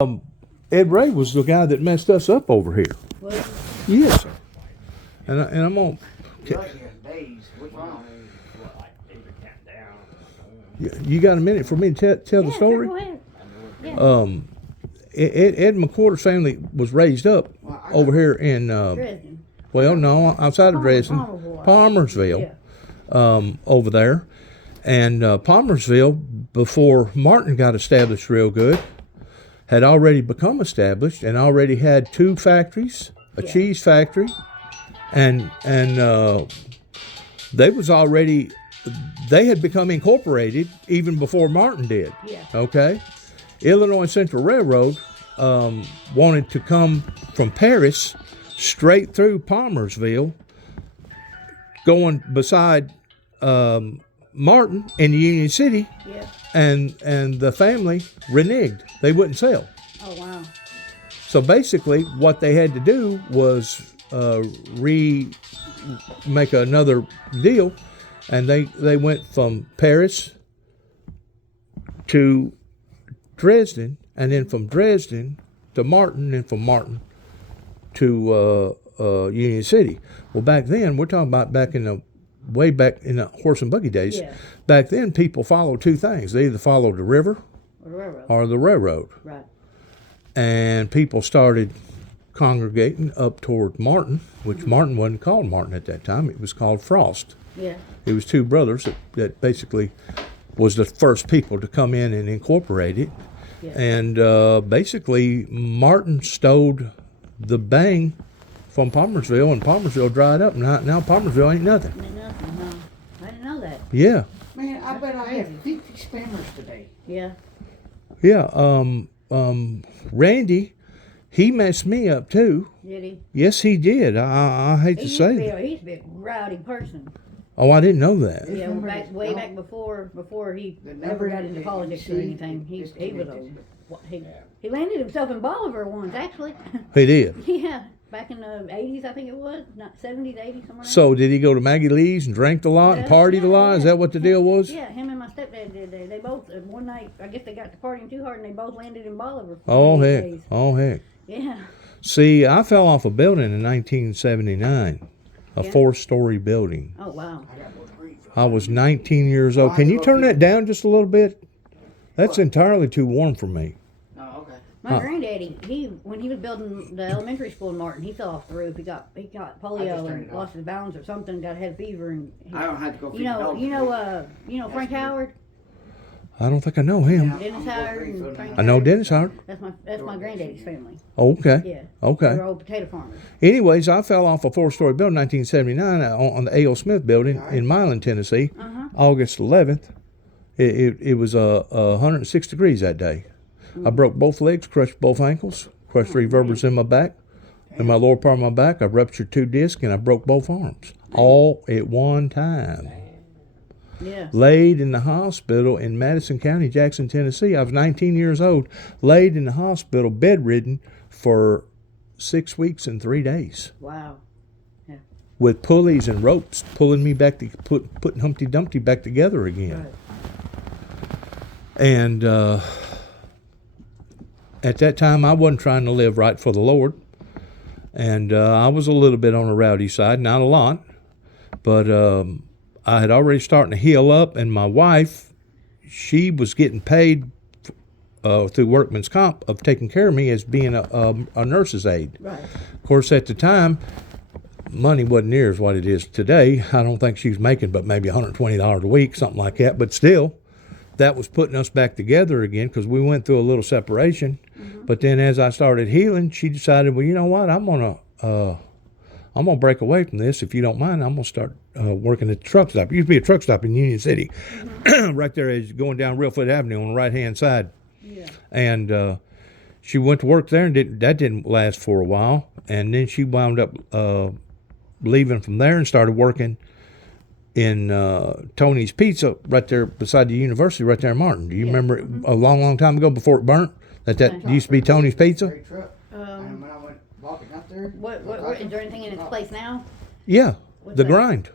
Ed Ray was the guy that messed us up over here. Was it? Yes, sir. And I'm on. What's wrong? You got a minute for me to tell the Yeah, story? Go ahead. Yeah. Ed McWhorter's family was raised up over here in, Dresden. well, no, outside of Dresden, Palmersville, over there. And Palmersville, before Martin got established real good, had already become established and already had two factories, a cheese factory, and they had become incorporated even before Martin did. Yeah. Okay, Illinois Central Railroad wanted to come from Paris straight through Palmersville, going beside Martin in Union City, Yeah. and the family reneged. They wouldn't sell. Oh, wow. So basically, what they had to do was make another deal, and they went from Paris to Dresden, and then from Dresden to Martin, and from Martin to Union City. Well, back then, we're talking about way back in the horse and buggy days. Yeah. Back then, people followed two things. They either followed the river Or the railroad. or the railroad. Right. And people started congregating up toward Martin, which Martin wasn't called Martin at that time. It was called Frost. Yeah. It was two brothers that basically was the first people to come in and incorporate it. Yeah. And basically, Martin stowed the bang from Palmersville, and Palmersville dried up. Now Palmersville ain't nothing. Ain't nothing, no. I didn't know that. Yeah, Man, I bet I had 50 spammers today. Yeah. yeah. Randy, he messed me up too. Did he? Yes, he did. I hate He to used to say be that. he used to be a rowdy person. Oh, I didn't know that. Yeah, Remember way his- back before he The ever number got into that politics you or see anything. He is was a connected. he landed himself in Bolivar once actually. He did. Yeah, back in the 80s I think it was, not 70s, 80s somewhere. So did he go to Maggie Lee's and drank a lot and Yeah, partied a yeah, lot? Is yeah. that what the deal was? Yeah, him and my stepdad did. They both one night. I guess they got to partying too hard, and they both landed in Bolivar. For Oh 28 heck. days. Oh heck. Yeah. See, I fell off a building in 1979, a Yeah. 4-story building. Oh wow. I got more grief. I was 19 years old. Can you turn that down just a little bit? That's entirely too warm for me. Oh, okay. My Huh. granddaddy, when he was building the elementary school in Martin, he fell off the roof. He got I just polio turned and it lost off. his balance or something. Had fever and. I don't have to go feed You the dog know, today. Frank That's Howard, I don't think I know him. Yeah. Dennis Howard, and Frank. I know Howard. Dennis Howard. That's my granddaddy's family. Oh, okay. Yeah. Okay. They were old potato farmers. Anyways, I fell off a 4-story building in 1979 on the A.O. Smith building in Milan, Tennessee, August 11th. It was 106 degrees that day. I broke both legs, crushed both ankles, crushed 3 vertebrae in my back, in my lower part of my back. I ruptured 2 discs and I broke both arms, all at one time. Yeah. Laid in the hospital in Madison County, Jackson, Tennessee. I was 19 years old, laid in the hospital, bedridden for 6 weeks and 3 days. Wow. With pulleys and ropes pulling me back to putting Humpty Dumpty back together again. Right. And at that time, I wasn't trying to live right for the Lord. And I was a little bit on the rowdy side, not a lot. But I had already starting to heal up, and my wife, she was getting paid through Workman's Comp of taking care of me as being a nurse's aide. Right. Of course, at the time, money wasn't near as what it is today. I don't think she was making but maybe $120 a week, something like that. But still, that was putting us back together again because we went through a little separation. But then as I started healing, she decided, well, you know what? I'm gonna break away from this. If you don't mind, I'm gonna start working at the truck stop. It used to be a truck stop in Union City, right there as you're going down Real Foot Avenue on the right-hand side. Yeah. And she went to work there, and that didn't last for a while. And then she wound up leaving from there and started working in Tony's Pizza right there beside the university, right there in Martin. Do you remember it a long, long time ago before it burnt? That used to be Tony's Pizza? Great truck. And when I went walking up there, What is there anything in its place now? Yeah, What's the that? grind.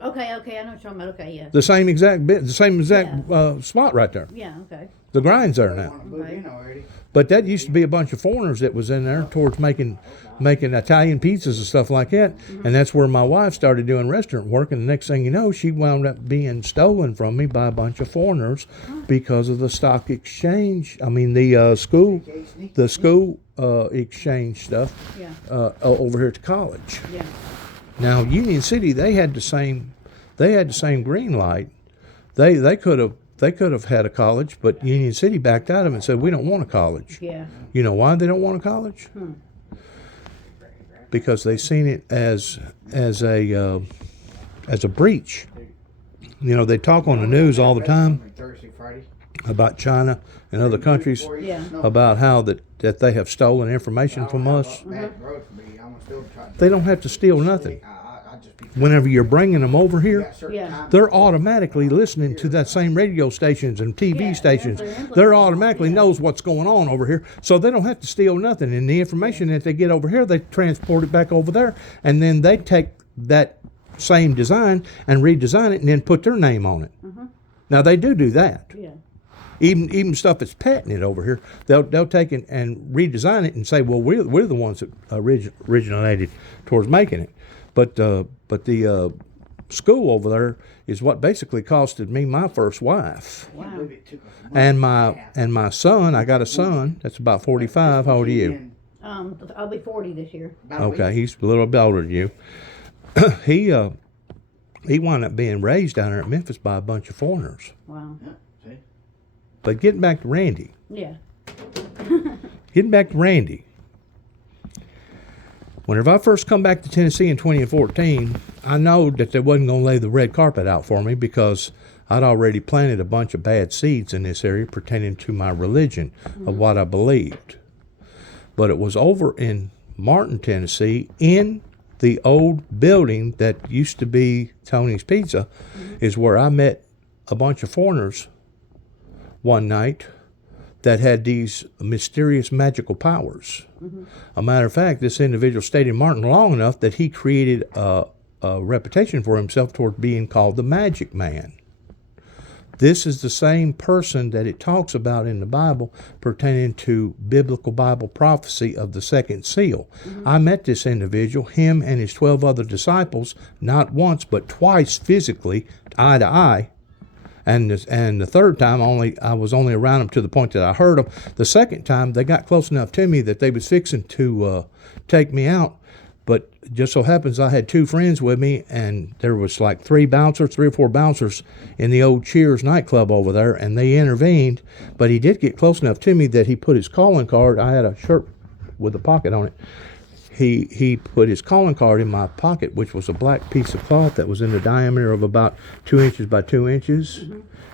Okay, I know what you're talking about. Okay, yeah. The same exact spot right there. Yeah, okay. The grind's there I now. want to move in already. But that used to be a bunch of foreigners that was in there towards making Italian pizzas and stuff like that. And that's where my wife started doing restaurant work. And the next thing you know, she wound up being stolen from me by a bunch of foreigners because of the stock exchange. I mean, the school exchange stuff Yeah, over here at the college. yeah. Now, Union City, they had the same green light. They could have had a college, but Union City backed out of it and said, we don't want a college. Yeah. You know why they don't want a college? Because they seen it as a breach. You know, they talk on the news all the time Thursday, Friday. about China and other countries, Yeah. about how that they have stolen information from us. Bad road for me. I'm still trying to. They don't have to steal nothing. I just be. Whenever you're bringing them over here, Got certain Yeah. times. they're automatically listening to that same radio stations and TV Yeah, stations. they're They're automatically knows what's going on over here, so they don't have to steal nothing. And the information that they get over here, they transport it back over there, and then they take that same design and redesign it, and then put their name on it. Now they do that. Yeah. Even stuff that's patented over here, they'll take it and redesign it and say, well, we're the ones that originated towards making it. But the school over there is what basically costed me my first wife. Wow. Believe it took us a month. And my son, I got a son that's about 45. How old are you? I'll be 40 this year. About a week. Okay, he's a little bit older than you. He wound up being raised down there at Memphis by a bunch of foreigners. Wow. Yeah, see? But getting back to Randy, Yeah. Whenever I first come back to Tennessee in 2014, I know that they wasn't going to lay the red carpet out for me because I'd already planted a bunch of bad seeds in this area pertaining to my religion of what I believed. But it was over in Martin, Tennessee, in the old building that used to be Tony's Pizza, is where I met a bunch of foreigners one night that had these mysterious magical powers. A matter of fact, this individual stayed in Martin long enough that he created a reputation for himself toward being called the Magic Man. This is the same person that it talks about in the Bible pertaining to biblical Bible prophecy of the second seal. I met this individual, him and his 12 other disciples, not once but twice physically, eye to eye. And the third time, I was only around them to the point that I heard them. The second time, they got close enough to me that they was fixing to take me out. But just so happens I had two friends with me, and there was like three or four bouncers in the old Cheers nightclub over there, and they intervened. But he did get close enough to me that he put his calling card. I had a shirt with a pocket on it. He put his calling card in my pocket, which was a black piece of cloth that was in the diameter of about 2 inches by 2 inches.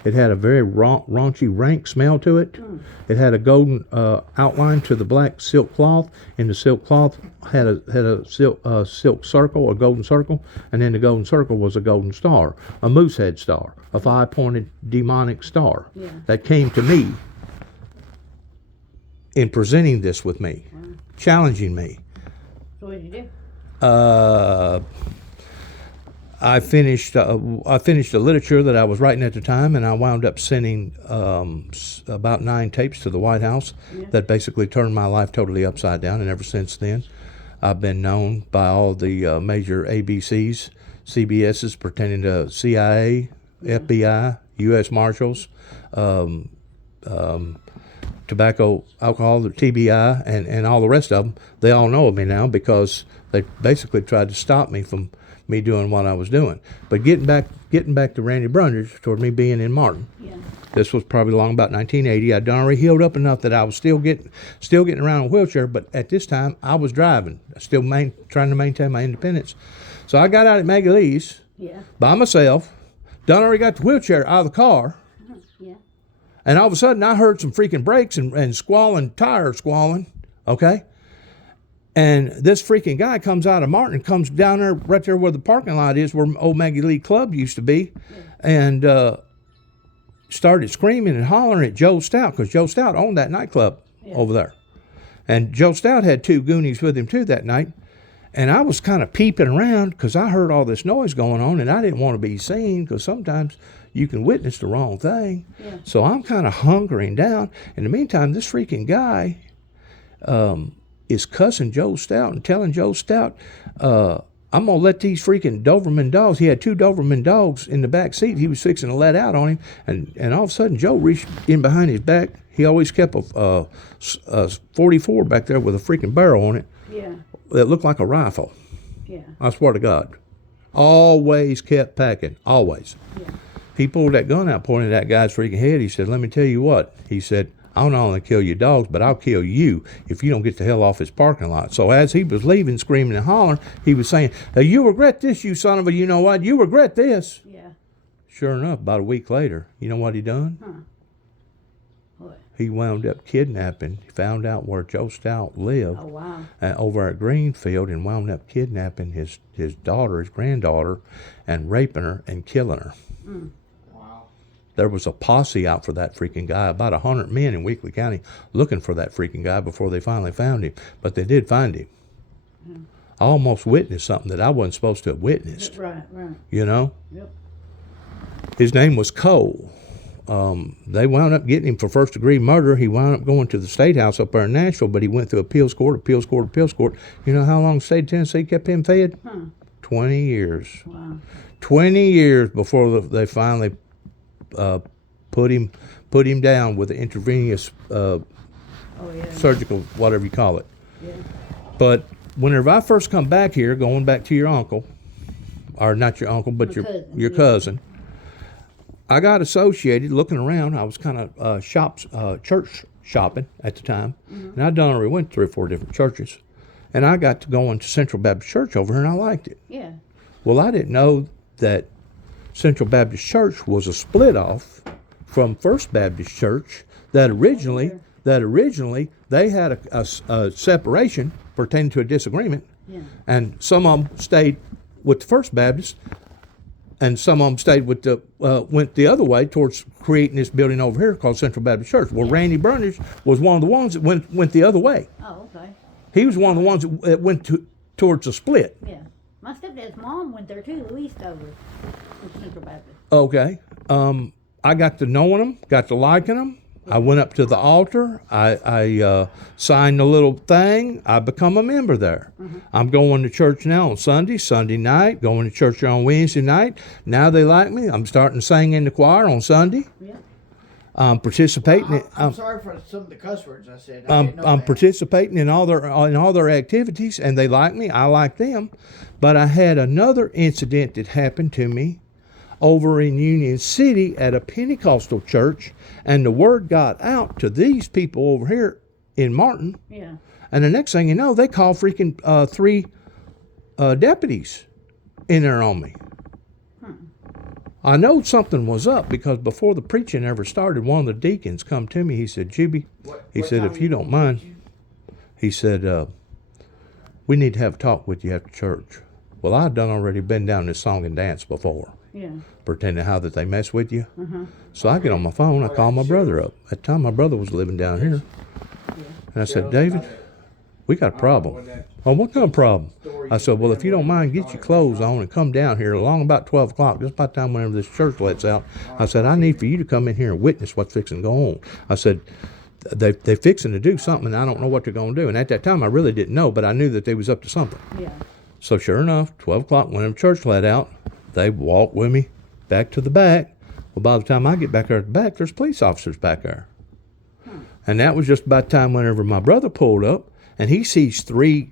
It had a very raunchy, rank smell to it. It had a golden outline to the black silk cloth, and the silk cloth had a silk circle, a golden circle, and then the golden circle was a golden star, a moose head star, a 5-pointed demonic star that came to me in presenting this with me, challenging me. So what did you do? I finished the literature that I was writing at the time, and I wound up sending about 9 tapes to the White House that basically turned my life totally upside down. And ever since then, I've been known by all the major ABCs, CBSs pertaining to CIA, FBI, U.S. Marshals, tobacco, alcohol, the TBI, and all the rest of them. They all know of me now because they basically tried to stop me from me doing what I was doing. But getting back to Randy Brundage, toward me being in Martin. Yeah. This was probably along about 1980. I'd already healed up enough that I was still getting around in a wheelchair, but at this time I was driving, still trying to maintain my independence. So I got out at Maggie Lee's by myself. Done already got the wheelchair out of the car. Yeah. And all of a sudden, I heard some freaking brakes and squalling, tires squalling, okay? And this freaking guy comes out of Martin, comes down there, right there where the parking lot is, where old Maggie Lee Club used to be, and started screaming and hollering at Joe Stout, because Joe Stout owned that nightclub over there. And Joe Stout had 2 Goonies with him, too, that night. And I was kind of peeping around because I heard all this noise going on, and I didn't want to be seen because sometimes you can witness the wrong thing. Yeah. So I'm kind of hunkering down. In the meantime, this freaking guy is cussing Joe Stout and telling Joe Stout, I'm going to let these freaking Doberman dogs. He had 2 Doberman dogs in the back seat. He was fixing to let out on him. And all of a sudden, Joe reached in behind his back. He always kept a 44 back there with a freaking barrel on it Yeah. that looked like a rifle. Yeah. I swear to God. Always kept packing. Always. Yeah. He pulled that gun out, pointed at that guy's freaking head. He said, let me tell you what. He said, I'll not only kill your dogs, but I'll kill you if you don't get the hell off this parking lot. So as he was leaving, screaming and hollering, he was saying, you regret this, you son of a you know what? You regret this. Yeah. Sure enough, about a week later, you know what he done? Huh. What? He wound up kidnapping. He found out where Joe Stout lived. Oh, wow. Over at Greenfield, and wound up kidnapping his daughter, his granddaughter, and raping her and killing her. Wow. There was a posse out for that freaking guy, about 100 men in Weakley County looking for that freaking guy before they finally found him. But they did find him. I almost witnessed something that I wasn't supposed to have witnessed, Right. you know? Yep. His name was Cole. They wound up getting him for first-degree murder. He wound up going to the state house up there in Nashville, but he went through appeals court. You know how long the state of Tennessee kept him fed? 20 years. Wow. 20 years before they finally put him down with the intravenous Oh, yeah. surgical, whatever you call it. Yeah. But whenever I first come back here, going back to your uncle, or not your uncle, but My your cousin, your yeah. cousin, I got associated looking around. I was kind of church shopping at the time, and I'd done already went 3 or 4 different churches, and I got to going to Central Baptist Church over here, and I liked it. Yeah. Well, I didn't know that Central Baptist Church was a split off from First Baptist Church. That originally they had a separation pertaining to a disagreement, Yeah. and some of them stayed with the First Baptist, and some of them stayed with the went the other way towards creating this building over here called Central Baptist Church. Well, Randy Brundage was one of the ones that went the other way. Oh, okay. He was one of the ones that went towards the split. Yeah. My stepdad's mom went there too, Louise Stover, with Central Baptist. Okay. I got to knowing them, got to liking them. I went up to the altar. I signed a little thing. I become a member there. I'm going to church now on Sunday night, going to church on Wednesday night. Now they like me. I'm starting to sing in the choir on Sunday. Yeah. I'm participating. I'm sorry for some of the cuss words I said. I I'm didn't know that. participating in all their activities, and they like me. I like them. But I had another incident that happened to me over in Union City at a Pentecostal church, and the word got out to these people over here in Martin. Yeah. And the next thing you know, they call freaking 3 deputies in there on me. I know something was up because before the preaching ever started, one of the deacons come to me. He said, Jubby, he What said, time if you don't mind, he said, we need to have a talk with you after church. Well, I'd already been down this song and dance before, Yeah. pretending how that they mess with you. So I get on my phone, I call my brother up. At the time, my brother was living down here. And I said, David, we got a problem. Oh, what kind of problem? I said, well, if you don't mind, get your clothes on and come down here along about 12 o'clock, just about the time whenever this church lets out. I said, I need for you to come in here and witness what's fixing to go on. I said, they fixing to do something, and I don't know what they're going to do. And at that time, I really didn't know, but I knew that they was up to something. Yeah. So sure enough, 12 o'clock, whenever church let out, they walked with me back to the back. Well, by the time I get back there at the back, there's police officers back there. And that was just about the time whenever my brother pulled up, and he sees 3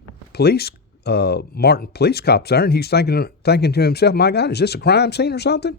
Martin police cops there, and he's thinking to himself, my God, is this a crime scene or something?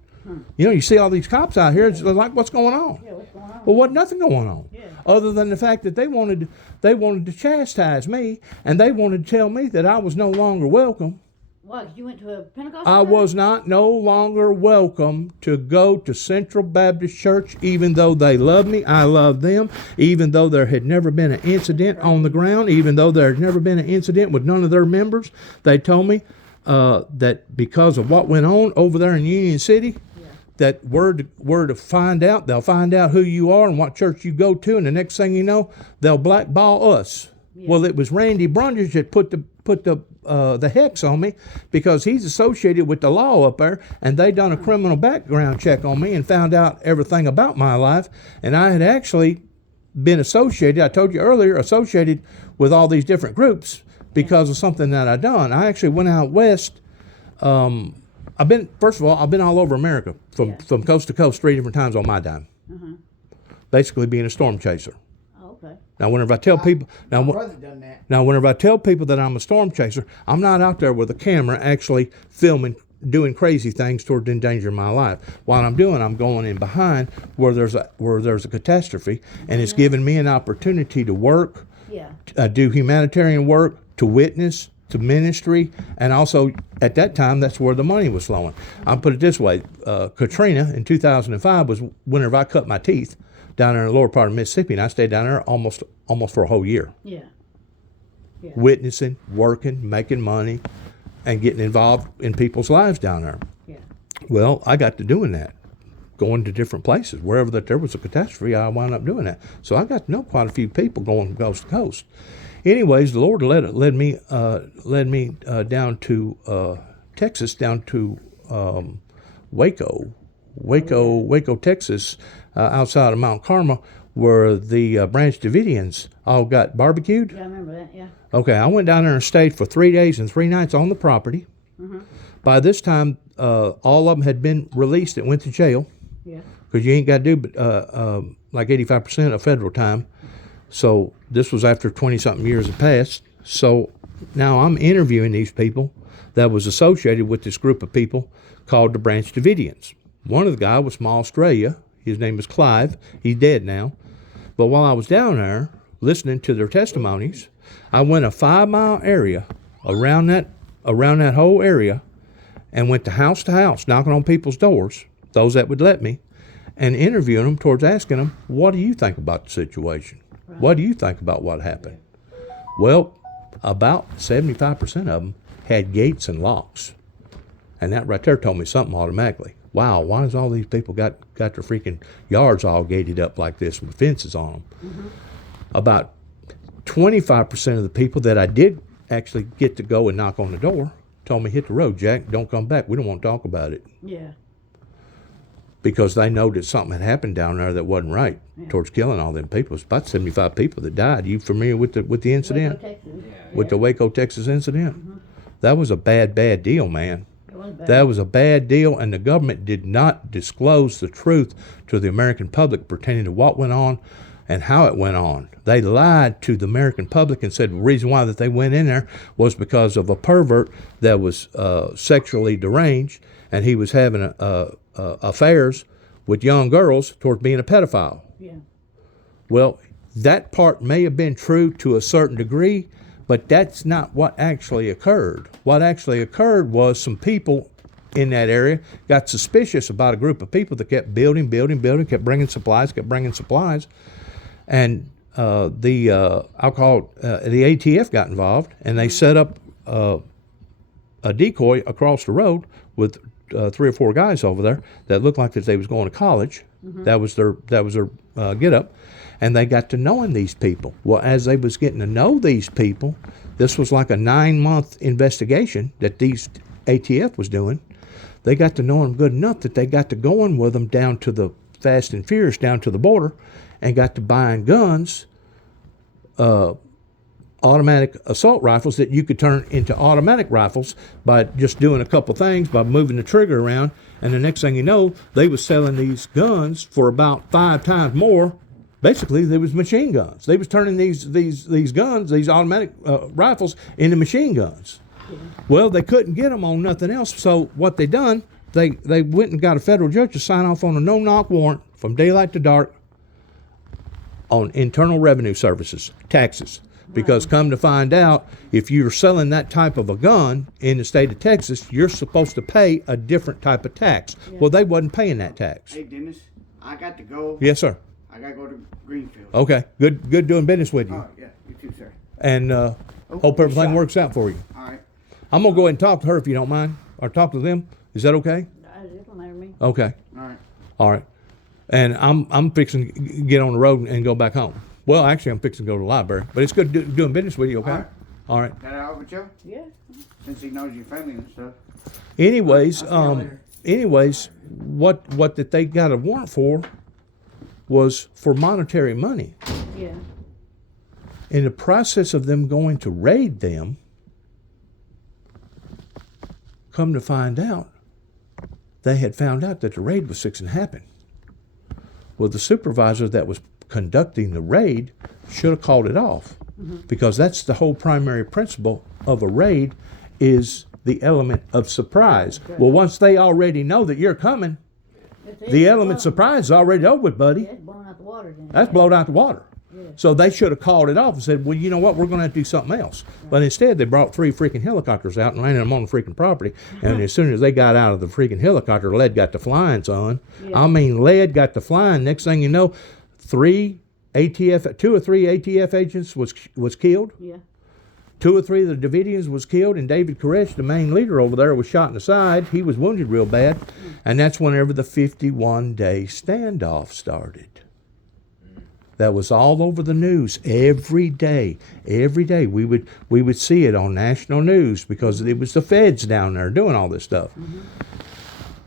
You know, you see all these cops out here, it's like, what's going on? Yeah, what's going on? Well, wasn't nothing going on, Yeah. other than the fact that they wanted to chastise me, and they wanted to tell me that I was no longer welcome. What, 'cause you went to a Pentecostal I church? was no longer welcome to go to Central Baptist Church, even though they loved me. I loved them, even though there had never been an incident on the ground, even though there had never been an incident with none of their members. They told me that because of what went on over there in Union City, that word to find out, they'll find out who you are and what church you go to, and the next thing you know, they'll blackball us. Well, it was Randy Brundage that put the the hex on me because he's associated with the law up there, and they done a criminal background check on me and found out everything about my life. And I had actually been associated, I told you earlier, associated with all these different groups because of something that I done. I actually went out west. First of all, I've been all over America from coast to coast 3 different times on my dime. Basically being a storm chaser. Oh, okay. Now, whenever I tell people, My brother done that. now, whenever I tell people that I'm a storm chaser, I'm not out there with a camera actually filming, doing crazy things toward endangering my life. What I'm doing, I'm going in behind where there's a catastrophe, and it's giving me an opportunity to work, Yeah. do humanitarian work, to witness, to ministry, and also at that time that's where the money was flowing. I'll put it this way: Katrina in 2005 was whenever I cut my teeth down there in the lower part of Mississippi, and I stayed down there almost for a whole year. Yeah. Witnessing, working, making money, and getting involved in people's lives down there. Yeah. Well, I got to doing that, going to different places. Wherever that there was a catastrophe, I wound up doing that. So I got to know quite a few people going from coast to coast. Anyways, the Lord led me down to Texas, down to Waco, Texas, outside of Mount Carmel, where the Branch Davidians all got barbecued. Yeah, I remember that. Yeah. Okay, I went down there and stayed for 3 days and 3 nights on the property. By this time, all of them had been released and went to jail Yeah. because you ain't got to do like 85% of federal time. So this was after 20-something years had passed. So now I'm interviewing these people that was associated with this group of people called the Branch Davidians. One of the guys was from Australia. His name was Clive. He's dead now. But while I was down there listening to their testimonies, I went a 5-mile area around that whole area and went to house, knocking on people's doors, those that would let me, and interviewing them towards asking them, what do you think about the situation? Right. What do you think about what happened? Well, about 75% of them had gates and locks. And that right there told me something automatically. Wow, why does all these people got their freaking yards all gated up like this with fences on them? About 25% of the people that I did actually get to go and knock on the door told me, hit the road, Jack, don't come back. We don't want to talk about it. Yeah. Because they know that something had happened down there that wasn't right towards killing all them people. It's about 75 people that died. You familiar with the incident? Waco, Texas. With the Waco, Texas incident? That was a bad deal, man. It was bad. That was a bad deal, and the government did not disclose the truth to the American public pertaining to what went on and how it went on. They lied to the American public and said the reason why that they went in there was because of a pervert that was sexually deranged, and he was having affairs with young girls towards being a pedophile. Yeah. Well, that part may have been true to a certain degree, but that's not what actually occurred. What actually occurred was some people in that area got suspicious about a group of people that kept building, kept bringing supplies, and the ATF got involved, and they set up a decoy across the road with 3 or 4 guys over there that looked like that they was going to college. That was their get up, and they got to knowing these people. Well, as they was getting to know these people, this was like a 9-month investigation that these ATF was doing. They got to know them good enough that they got to going with them down to the Fast and Furious, down to the border, and got to buying guns, automatic assault rifles that you could turn into automatic rifles by just doing a couple things, by moving the trigger around. And the next thing you know, they was selling these guns for about 5 times more. Basically, they was machine guns. They was turning these guns, these automatic rifles, into machine guns. Yeah. Well, they couldn't get them on nothing else. So what they done, they went and got a federal judge to sign off on a no-knock warrant from daylight to dark on Internal Revenue Services, taxes. Because come to find out, if you're selling that type of a gun in the state of Texas, you're supposed to pay a different type of tax. Yeah. Well, they wasn't paying that tax. Hey, Dennis, I got to go. Yes, sir. I got to go to Greenfield. Okay, good doing business with you. Oh, yeah, you too, sir. And hope everything works out for you. All right. I'm going to go ahead and talk to her if you don't mind, or talk to them. Is that okay? It don't matter to me. Okay. All right. And I'm fixing to get on the road and go back home. Well, actually, I'm fixing to go to the library, but it's good doing business with you, okay? All right. All right. That all with you? Yeah. Since he knows your family and stuff. Anyways, I'll see you later. anyways, what that they got a warrant for was for monetary money. Yeah. In the process of them going to raid them, come to find out, they had found out that the raid was fixing to happen. Well, the supervisor that was conducting the raid should have called it off, because that's the whole primary principle of a raid is the element of surprise. Right. Well, once they already know that you're coming, That's it. the element It's surprise is already over with, buddy. Yeah, it's blowing out the water then. That's blown out the water. Yeah. So they should have called it off and said, well, you know what, we're going to have to do something else. But instead, they brought 3 freaking helicopters out and landed them on the freaking property. And as soon as they got out of the freaking helicopter, lead got to flying, son. Yeah. I mean, lead got to flying. Next thing you know, 2 or 3 ATF agents was killed. Yeah. 2 or 3 of the Davidians was killed, and David Koresh, the main leader over there, was shot in the side. He was wounded real bad. And that's whenever the 51-day standoff started. That was all over the news every day. Every day we would see it on national news because it was the feds down there doing all this stuff.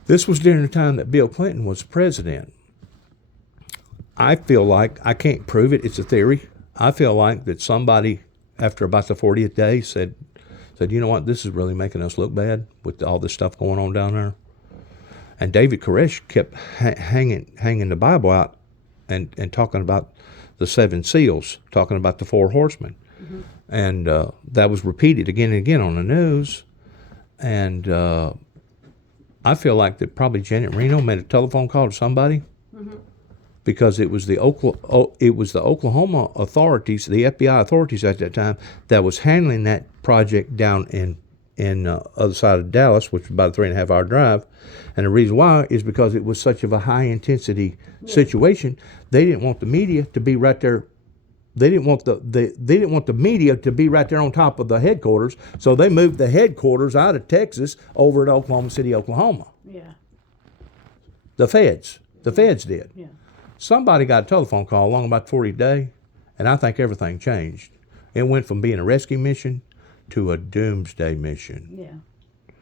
This was during the time that Bill Clinton was president. I feel like, I can't prove it, it's a theory. I feel like that somebody after about the 40th day said, you know what, this is really making us look bad with all this stuff going on down there. And David Koresh kept hanging the Bible out and talking about the 7 seals, talking about the 4 horsemen. And that was repeated again and again on the news. And I feel like that probably Janet Reno made a telephone call to somebody because it was the Oklahoma authorities, the FBI authorities at that time, that was handling that project down in other side of Dallas, which was about a 3.5-hour drive. And the reason why is because it was such of a high intensity situation. They didn't want the media to be right there. They didn't want the media to be right there on top of the headquarters. So they moved the headquarters out of Texas over to Oklahoma City, Oklahoma. Yeah. The feds did. Yeah. Somebody got a telephone call along about the 40th day, and I think everything changed. It went from being a rescue mission to a doomsday mission. Yeah.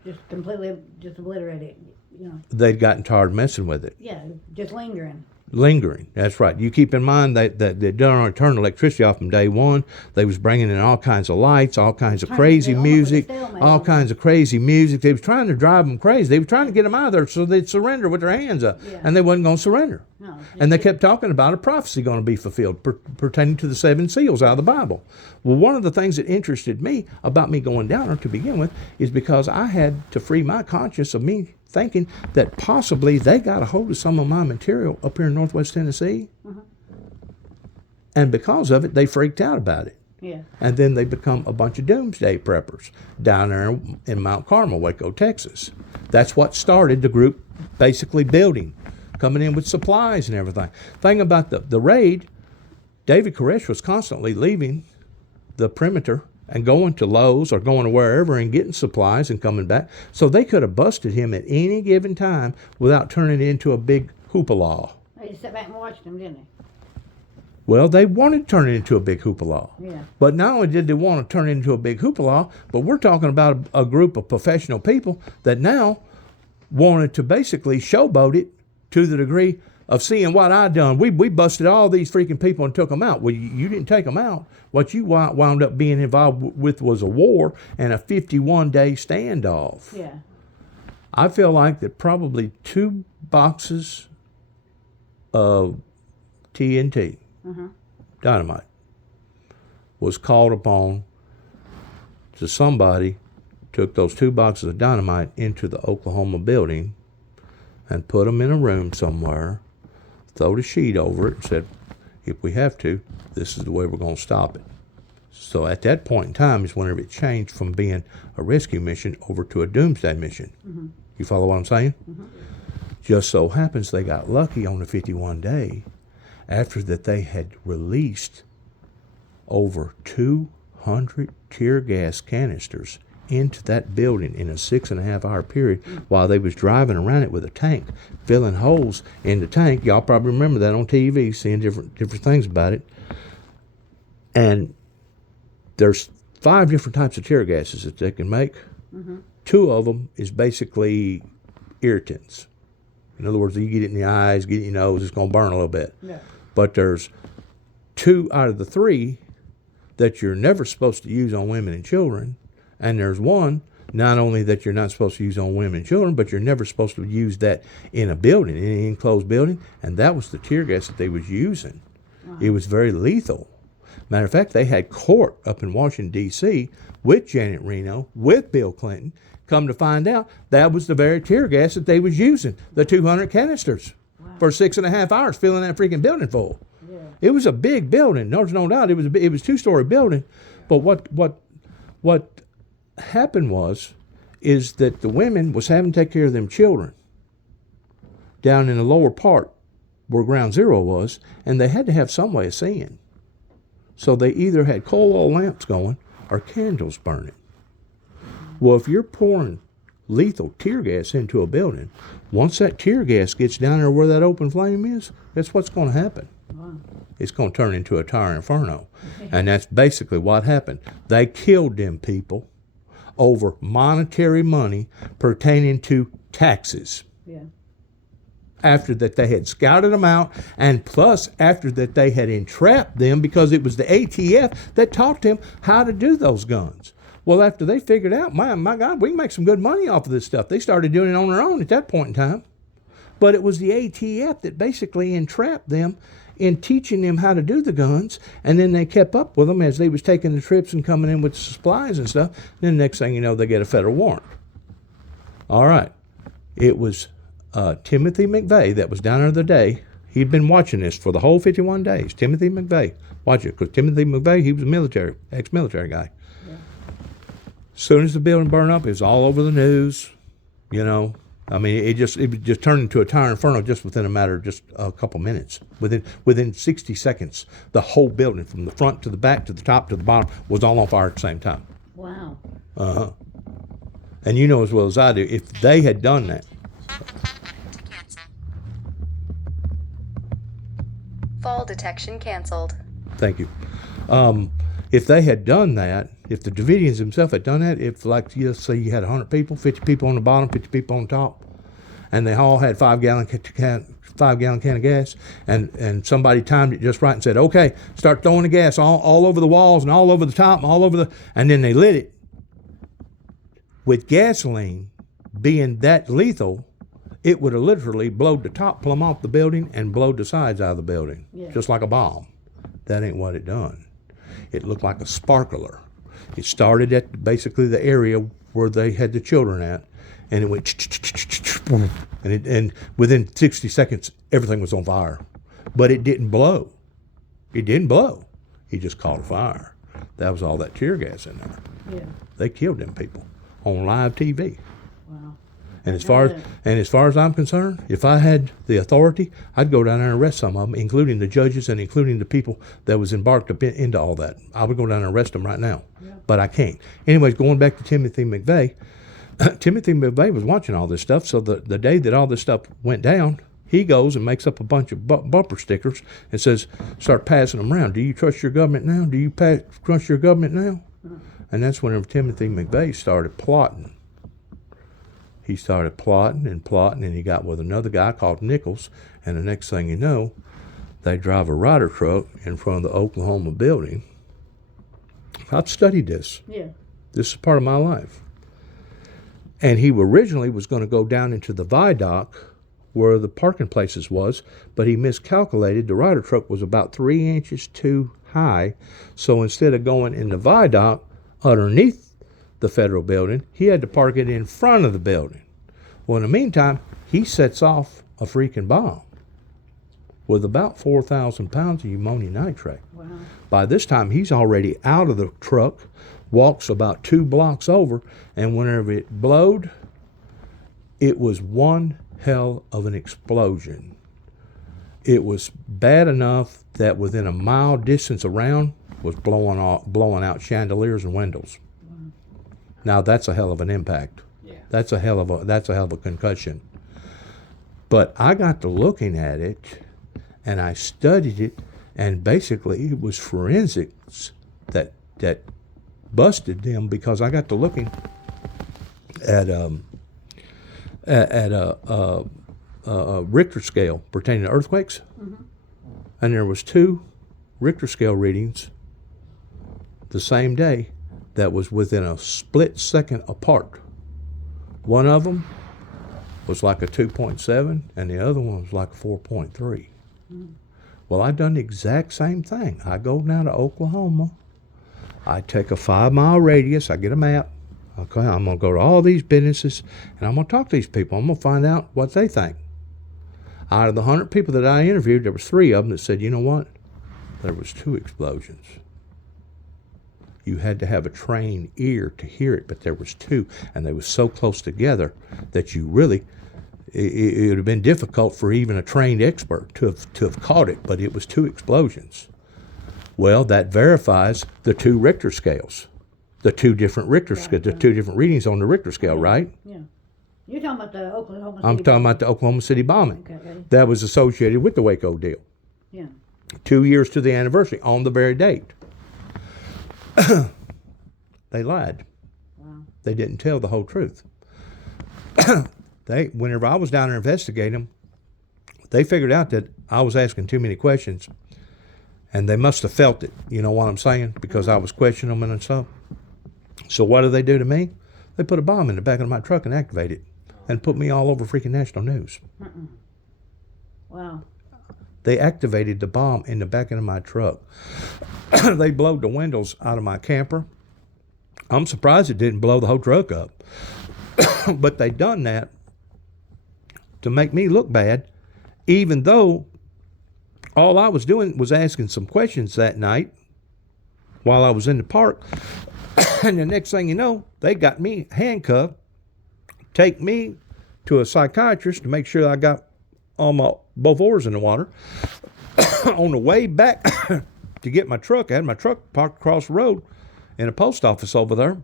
Just completely just obliterate it. You know. They'd gotten tired of messing with it. Yeah. Just lingering. Lingering, that's right. You keep in mind that they done turn electricity off from day one. They was bringing in all kinds of lights, all kinds of crazy they almost music, put a stalemate all on kinds of crazy music. They was trying to drive them crazy. They were trying to get them out of there so they'd surrender with their hands up, Yeah. and they wasn't going to surrender. No. And they kept talking about a prophecy going to be fulfilled pertaining to the 7 seals out of the Bible. Well, one of the things that interested me about me going down there to begin with is because I had to free my conscience of me thinking that possibly they got a hold of some of my material up here in Northwest Tennessee. And because of it, they freaked out about it. Yeah. And then they become a bunch of doomsday preppers down there in Mount Carmel, Waco, Texas. That's what started the group basically building, coming in with supplies and everything. Thing about the raid, David Koresh was constantly leaving the perimeter and going to Lowe's or going to wherever and getting supplies and coming back. So they could have busted him at any given time without turning it into a big hoopla. They just sat back and watched them, didn't Well, they wanted to turn it into a big hoopla. they? Yeah. But not only did they want to turn it into a big hoopla, but we're talking about a group of professional people that now wanted to basically showboat it to the degree of seeing what I done. We busted all these freaking people and took them out. Well, you didn't take them out. What you wound up being involved with was a war and a 51-day standoff. Yeah. I feel like that probably 2 boxes of TNT, dynamite, was called upon to somebody, took those 2 boxes of dynamite into the Oklahoma building and put them in a room somewhere, throwed a sheet over it and said, if we have to, this is the way we're going to stop it. So at that point in time is whenever it changed from being a rescue mission over to a doomsday mission. You follow what I'm saying? Just so happens they got lucky on the 51 day after that they had released over 200 tear gas canisters into that building in a 6.5-hour period while they was driving around it with a tank, filling holes in the tank. Y'all probably remember that on TV, seeing different things about it. And there's 5 different types of tear gases that they can make. Mm-hmm. 2 of them is basically irritants. In other words, you get it in the eyes, get it in your nose, it's going to burn a little bit. Yeah. But there's 2 out of the 3 that you're never supposed to use on women and children. And there's 1, not only that you're not supposed to use on women and children, but you're never supposed to use that in a building, in an enclosed building. And that was the tear gas that they was using. It was very lethal. Matter of fact, they had court up in Washington, D.C. with Janet Reno, with Bill Clinton. Come to find out, that was the very tear gas that they was using, the 200 canisters, for 6.5 hours, filling that freaking building full. Yeah. It was a big building. There's no doubt. It was a 2-story building. But what happened is that the women was having to take care of them children down in the lower part where Ground Zero was, and they had to have some way of seeing. So they either had coal oil lamps going or candles burning. Well, if you're pouring lethal tear gas into a building, once that tear gas gets down there where that open flame is, that's what's going to happen. Wow. It's going to turn into a tire inferno. And that's basically what happened. They killed them people over monetary money pertaining to taxes. Yeah. After that they had scouted them out, and plus after that they had entrapped them, because it was the ATF that taught them how to do those guns. Well, after they figured out, my God, we can make some good money off of this stuff, they started doing it on their own at that point in time. But it was the ATF that basically entrapped them in teaching them how to do the guns, and then they kept up with them as they was taking the trips and coming in with supplies and stuff. Then the next thing you know, they get a federal warrant. All right. It was Timothy McVeigh that was down there the day. He'd been watching this for the whole 51 days. Timothy McVeigh. Watch it, because Timothy McVeigh, he was a ex-military guy. Yeah. As soon as the building burned up, it was all over the news. You know, I mean, it just turned into a tire inferno just within a matter of just a couple minutes. Within 60 seconds, the whole building, from the front to the back to the top to the bottom, was all on fire at the same time. Wow. Uh-huh. And you know as well as I do, if they had done that. Fall detection canceled. Thank you. If they had done that, if the Davidians themselves had done that, if, like, let's say you had 100 people, 50 people on the bottom, 50 people on top, and they all had 5-gallon can of gas, and somebody timed it just right and said, okay, start throwing the gas all over the walls and all over the top and all over and then they lit it. With gasoline being that lethal, it would have literally blowed the top plumb off the building and blowed the sides out of the building, just like a bomb. That ain't what it done. It looked like a sparkler. It started at basically the area where they had the children at, and it went, and within 60 seconds, everything was on fire. But it didn't blow. It didn't blow. It just caught a fire. That was all that tear gas in there. Yeah. They killed them people on live TV. Wow. And as far as I'm concerned, if I had the authority, I'd go down there and arrest some of them, including the judges and including the people that was embarked up into all that. I would go down and arrest them right now, but I can't. Anyways, going back to Timothy McVeigh, Timothy McVeigh was watching all this stuff. So the day that all this stuff went down, he goes and makes up a bunch of bumper stickers and says, start passing them around. Do you trust your government now? Do you trust your government now? And that's whenever Timothy McVeigh started plotting. He started plotting, and he got with another guy called Nichols, and the next thing you know, they drive a Ryder truck in front of the Oklahoma building. I've studied this. Yeah. This is part of my life. And he originally was going to go down into the viaduct where the parking places was, but he miscalculated. The Ryder truck was about 3 inches too high, so instead of going in the viaduct underneath the federal building, he had to park it in front of the building. Well, in the meantime, he sets off a freaking bomb with about 4,000 pounds of ammonium nitrate. Wow. By this time, he's already out of the truck, walks about 2 blocks over, and whenever it blowed, it was one hell of an explosion. It was bad enough that within a mile distance around was blowing out chandeliers and windows. Now that's a hell of an impact. Yeah. That's a hell of a concussion. But I got to looking at it, and I studied it, and basically it was forensics that busted them because I got to looking at a Richter scale pertaining to earthquakes, and there was 2 Richter scale readings the same day that was within a split second apart. One of them was like a 2.7, and the other one was like a 4.3. Well, I done the exact same thing. I go down to Oklahoma. I take a 5-mile radius. I get a map. Okay, I'm going to go to all these businesses, and I'm going to talk to these people. I'm going to find out what they think. Out of the 100 people that I interviewed, there was 3 of them that said, you know what? There was 2 explosions. You had to have a trained ear to hear it, but there was 2, and they were so close together that you really, it would have been difficult for even a trained expert to have caught it, but it was 2 explosions. Well, that verifies the 2 Richter scales, the 2 different Richter scales, the 2 different readings on the Richter scale, right? Yeah. You're talking about the Oklahoma City. I'm talking about the Oklahoma City bombing. Okay. That was associated with the Waco deal. Yeah. 2 years to the anniversary on the very date. They lied. Wow. They didn't tell the whole truth. Whenever I was down there investigating them, they figured out that I was asking too many questions, and they must have felt it. You know what I'm saying? Because I was questioning them and stuff. So what do they do to me? They put a bomb in the back of my truck and activated it, and put me all over freaking national news. Wow. They activated the bomb in the back of my truck. They blowed the windows out of my camper. I'm surprised it didn't blow the whole truck up. But they done that to make me look bad, even though all I was doing was asking some questions that night while I was in the park. And the next thing you know, they got me handcuffed, take me to a psychiatrist to make sure I got all my both oars in the water. On the way back to get my truck, I had my truck parked across the road in a post office over there.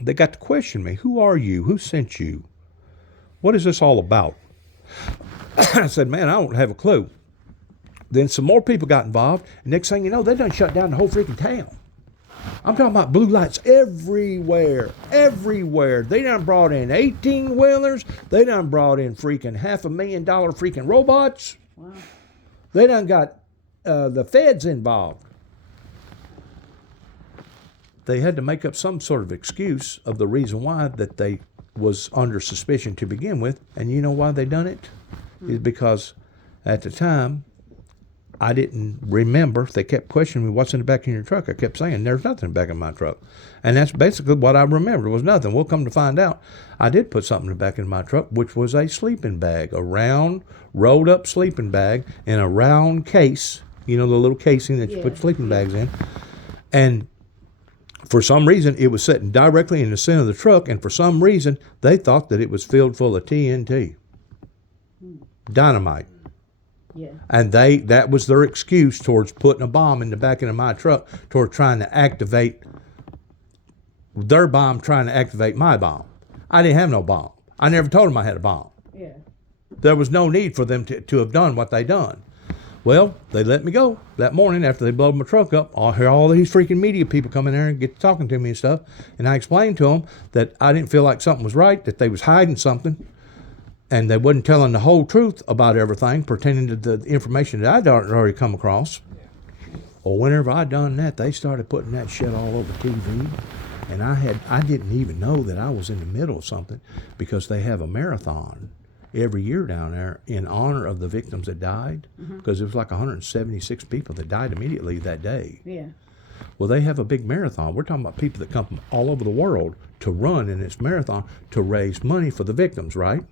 They got to question me. Who are you? Who sent you? What is this all about? I said, man, I don't have a clue. Then some more people got involved. And next thing you know, they done shut down the whole freaking town. I'm talking about blue lights everywhere, everywhere. They done brought in 18-wheelers. They done brought in freaking $500,000 freaking robots. Wow. They done got the feds involved. They had to make up some sort of excuse of the reason why that they was under suspicion to begin with. And you know why they done it? Is because at the time, I didn't remember. They kept questioning me, what's in the back of your truck? I kept saying, there's nothing in the back of my truck. And that's basically what I remembered, was nothing. We'll come to find out, I did put something in the back of my truck, which was a sleeping bag, a round, rolled up sleeping bag in a round case, you know, the little casing that you put sleeping bags in. And for some reason, it was sitting directly in the center of the truck, and for some reason, they thought that it was filled full of TNT, dynamite. Yeah. And that was their excuse towards putting a bomb in the back of my truck, toward trying to activate their bomb, trying to activate my bomb. I didn't have no bomb. I never told them I had a bomb. Yeah. There was no need for them to have done what they done. Well, they let me go that morning after they blowed my truck up. I hear all these freaking media people come in there and get talking to me and stuff. And I explained to them that I didn't feel like something was right, that they was hiding something. And they wasn't telling the whole truth about everything pertaining to the information that I'd already come across. Well, whenever I done that, they started putting that shit all over TV. And I didn't even know that I was in the middle of something, because they have a marathon every year down there in honor of the victims that died, because it was like 176 people that died immediately that day. Yeah. Well, they have a big marathon. We're talking about people that come from all over the world to run in this marathon to raise money for the victims, right?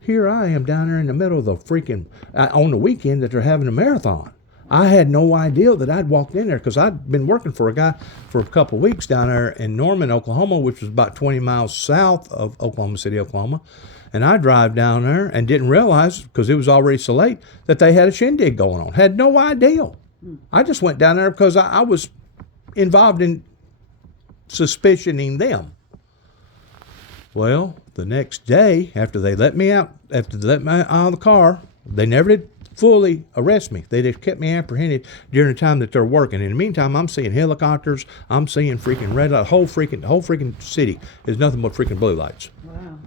Here I am down there in the middle of the freaking, on the weekend that they're having a marathon. I had no idea that I'd walked in there, because I'd been working for a guy for a couple of weeks down there in Norman, Oklahoma, which was about 20 miles south of Oklahoma City, Oklahoma. And I drive down there and didn't realize, because it was already so late, that they had a shindig going on. Had no idea. I just went down there because I was involved in suspicioning them. Well, the next day, after they let me out, of the car, they never did fully arrest me. They just kept me apprehended during the time that they're working. In the meantime, I'm seeing helicopters. I'm seeing freaking red light. The whole freaking city is nothing but freaking blue lights. Wow.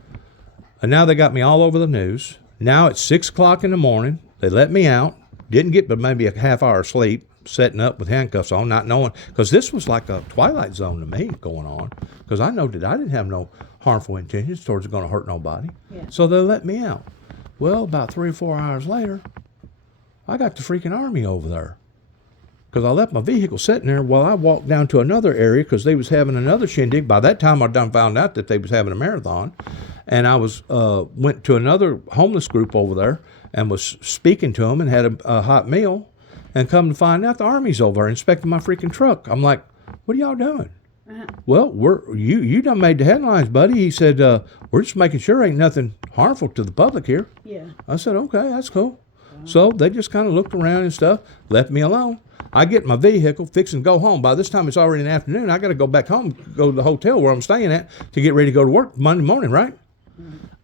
And now they got me all over the news. Now it's 6 o'clock in the morning. They let me out. Didn't get but maybe a half hour sleep, setting up with handcuffs on, not knowing. Because this was like a twilight zone to me going on. Because I know that I didn't have no harmful intentions towards going to hurt nobody. Yeah. So they let me out. Well, about 3 or 4 hours later, I got the freaking army over there. Because I left my vehicle sitting there while I walked down to another area because they was having another shindig. By that time, I done found out that they was having a marathon. And I was went to another homeless group over there and was speaking to them and had a hot meal. And come to find out, the army's over there inspecting my freaking truck. I'm like, what are y'all doing? Well, you done made the headlines, buddy. He said, we're just making sure ain't nothing harmful to the public here. Yeah. I said, okay, that's cool. So they just kind of looked around and stuff, left me alone. I get in my vehicle, fix and go home. By this time, it's already in the afternoon. I got to go back home, go to the hotel where I'm staying at to get ready to go to work Monday morning, right?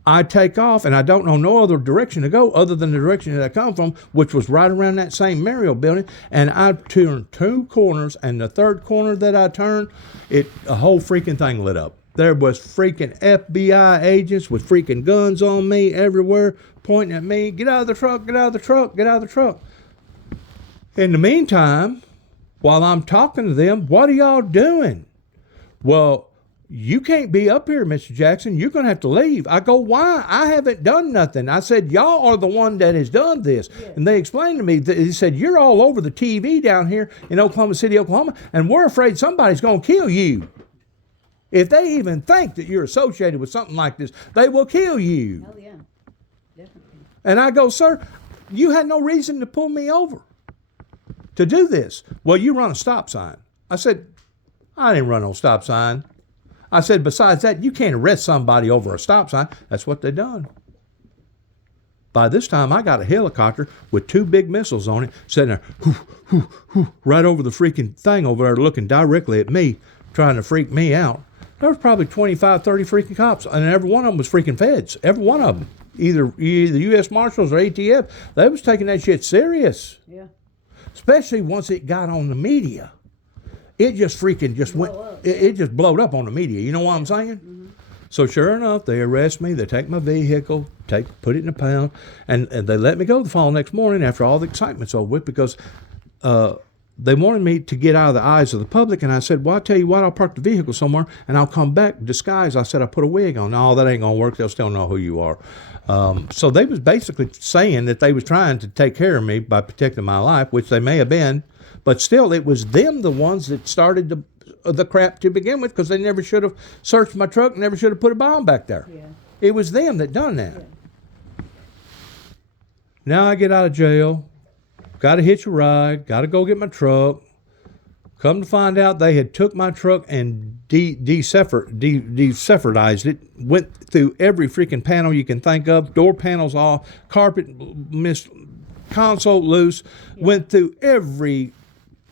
I take off, and I don't know no other direction to go other than the direction that I come from, which was right around that same Mario building. And I turned 2 corners, and the third corner that I turned, a whole freaking thing lit up. There was freaking FBI agents with freaking guns on me everywhere, pointing at me. Get out of the truck, get out of the truck, get out of the truck. In the meantime, while I'm talking to them, what are y'all doing? Well, you can't be up here, Mr. Jackson. You're going to have to leave. I go, why? I haven't done nothing. I said, y'all are the one that has done this. Yeah. And they explained to me, they said, you're all over the TV down here in Oklahoma City, Oklahoma, and we're afraid somebody's going to kill you. If they even think that you're associated with something like this, they will kill you. Oh, yeah. Definitely. And I go, sir, you had no reason to pull me over to do this. Well, you run a stop sign. I said, I didn't run no stop sign. I said, besides that, you can't arrest somebody over a stop sign. That's what they done. By this time, I got a helicopter with 2 big missiles on it, sitting there, right over the freaking thing over there, looking directly at me, trying to freak me out. There was probably 25, 30 freaking cops, and every one of them was freaking feds. Every one of them. Either the U.S. Marshals or ATF. They was taking that shit serious. Yeah. Especially once it got on the media. It just freaking just went, it just blowed up on the media. You know what I'm saying? Mm-hmm. So sure enough, they arrest me. They take my vehicle, put it in a pound, and they let me go the following next morning after all the excitement's over with because they wanted me to get out of the eyes of the public. And I said, well, I'll tell you what, I'll park the vehicle somewhere and I'll come back disguised. I said, I put a wig on. No, that ain't going to work. They'll still know who you are. So they was basically saying that they was trying to take care of me by protecting my life, which they may have been. But still, it was them the ones that started the crap to begin with because they never should have searched my truck, never should have put a bomb back there. Yeah. It was them that done that. Yeah. Now I get out of jail, got to hitch a ride, got to go get my truck. Come to find out they had took my truck and desepharized it, went through every freaking panel you can think of, door panels off, carpet missed, console loose, went through every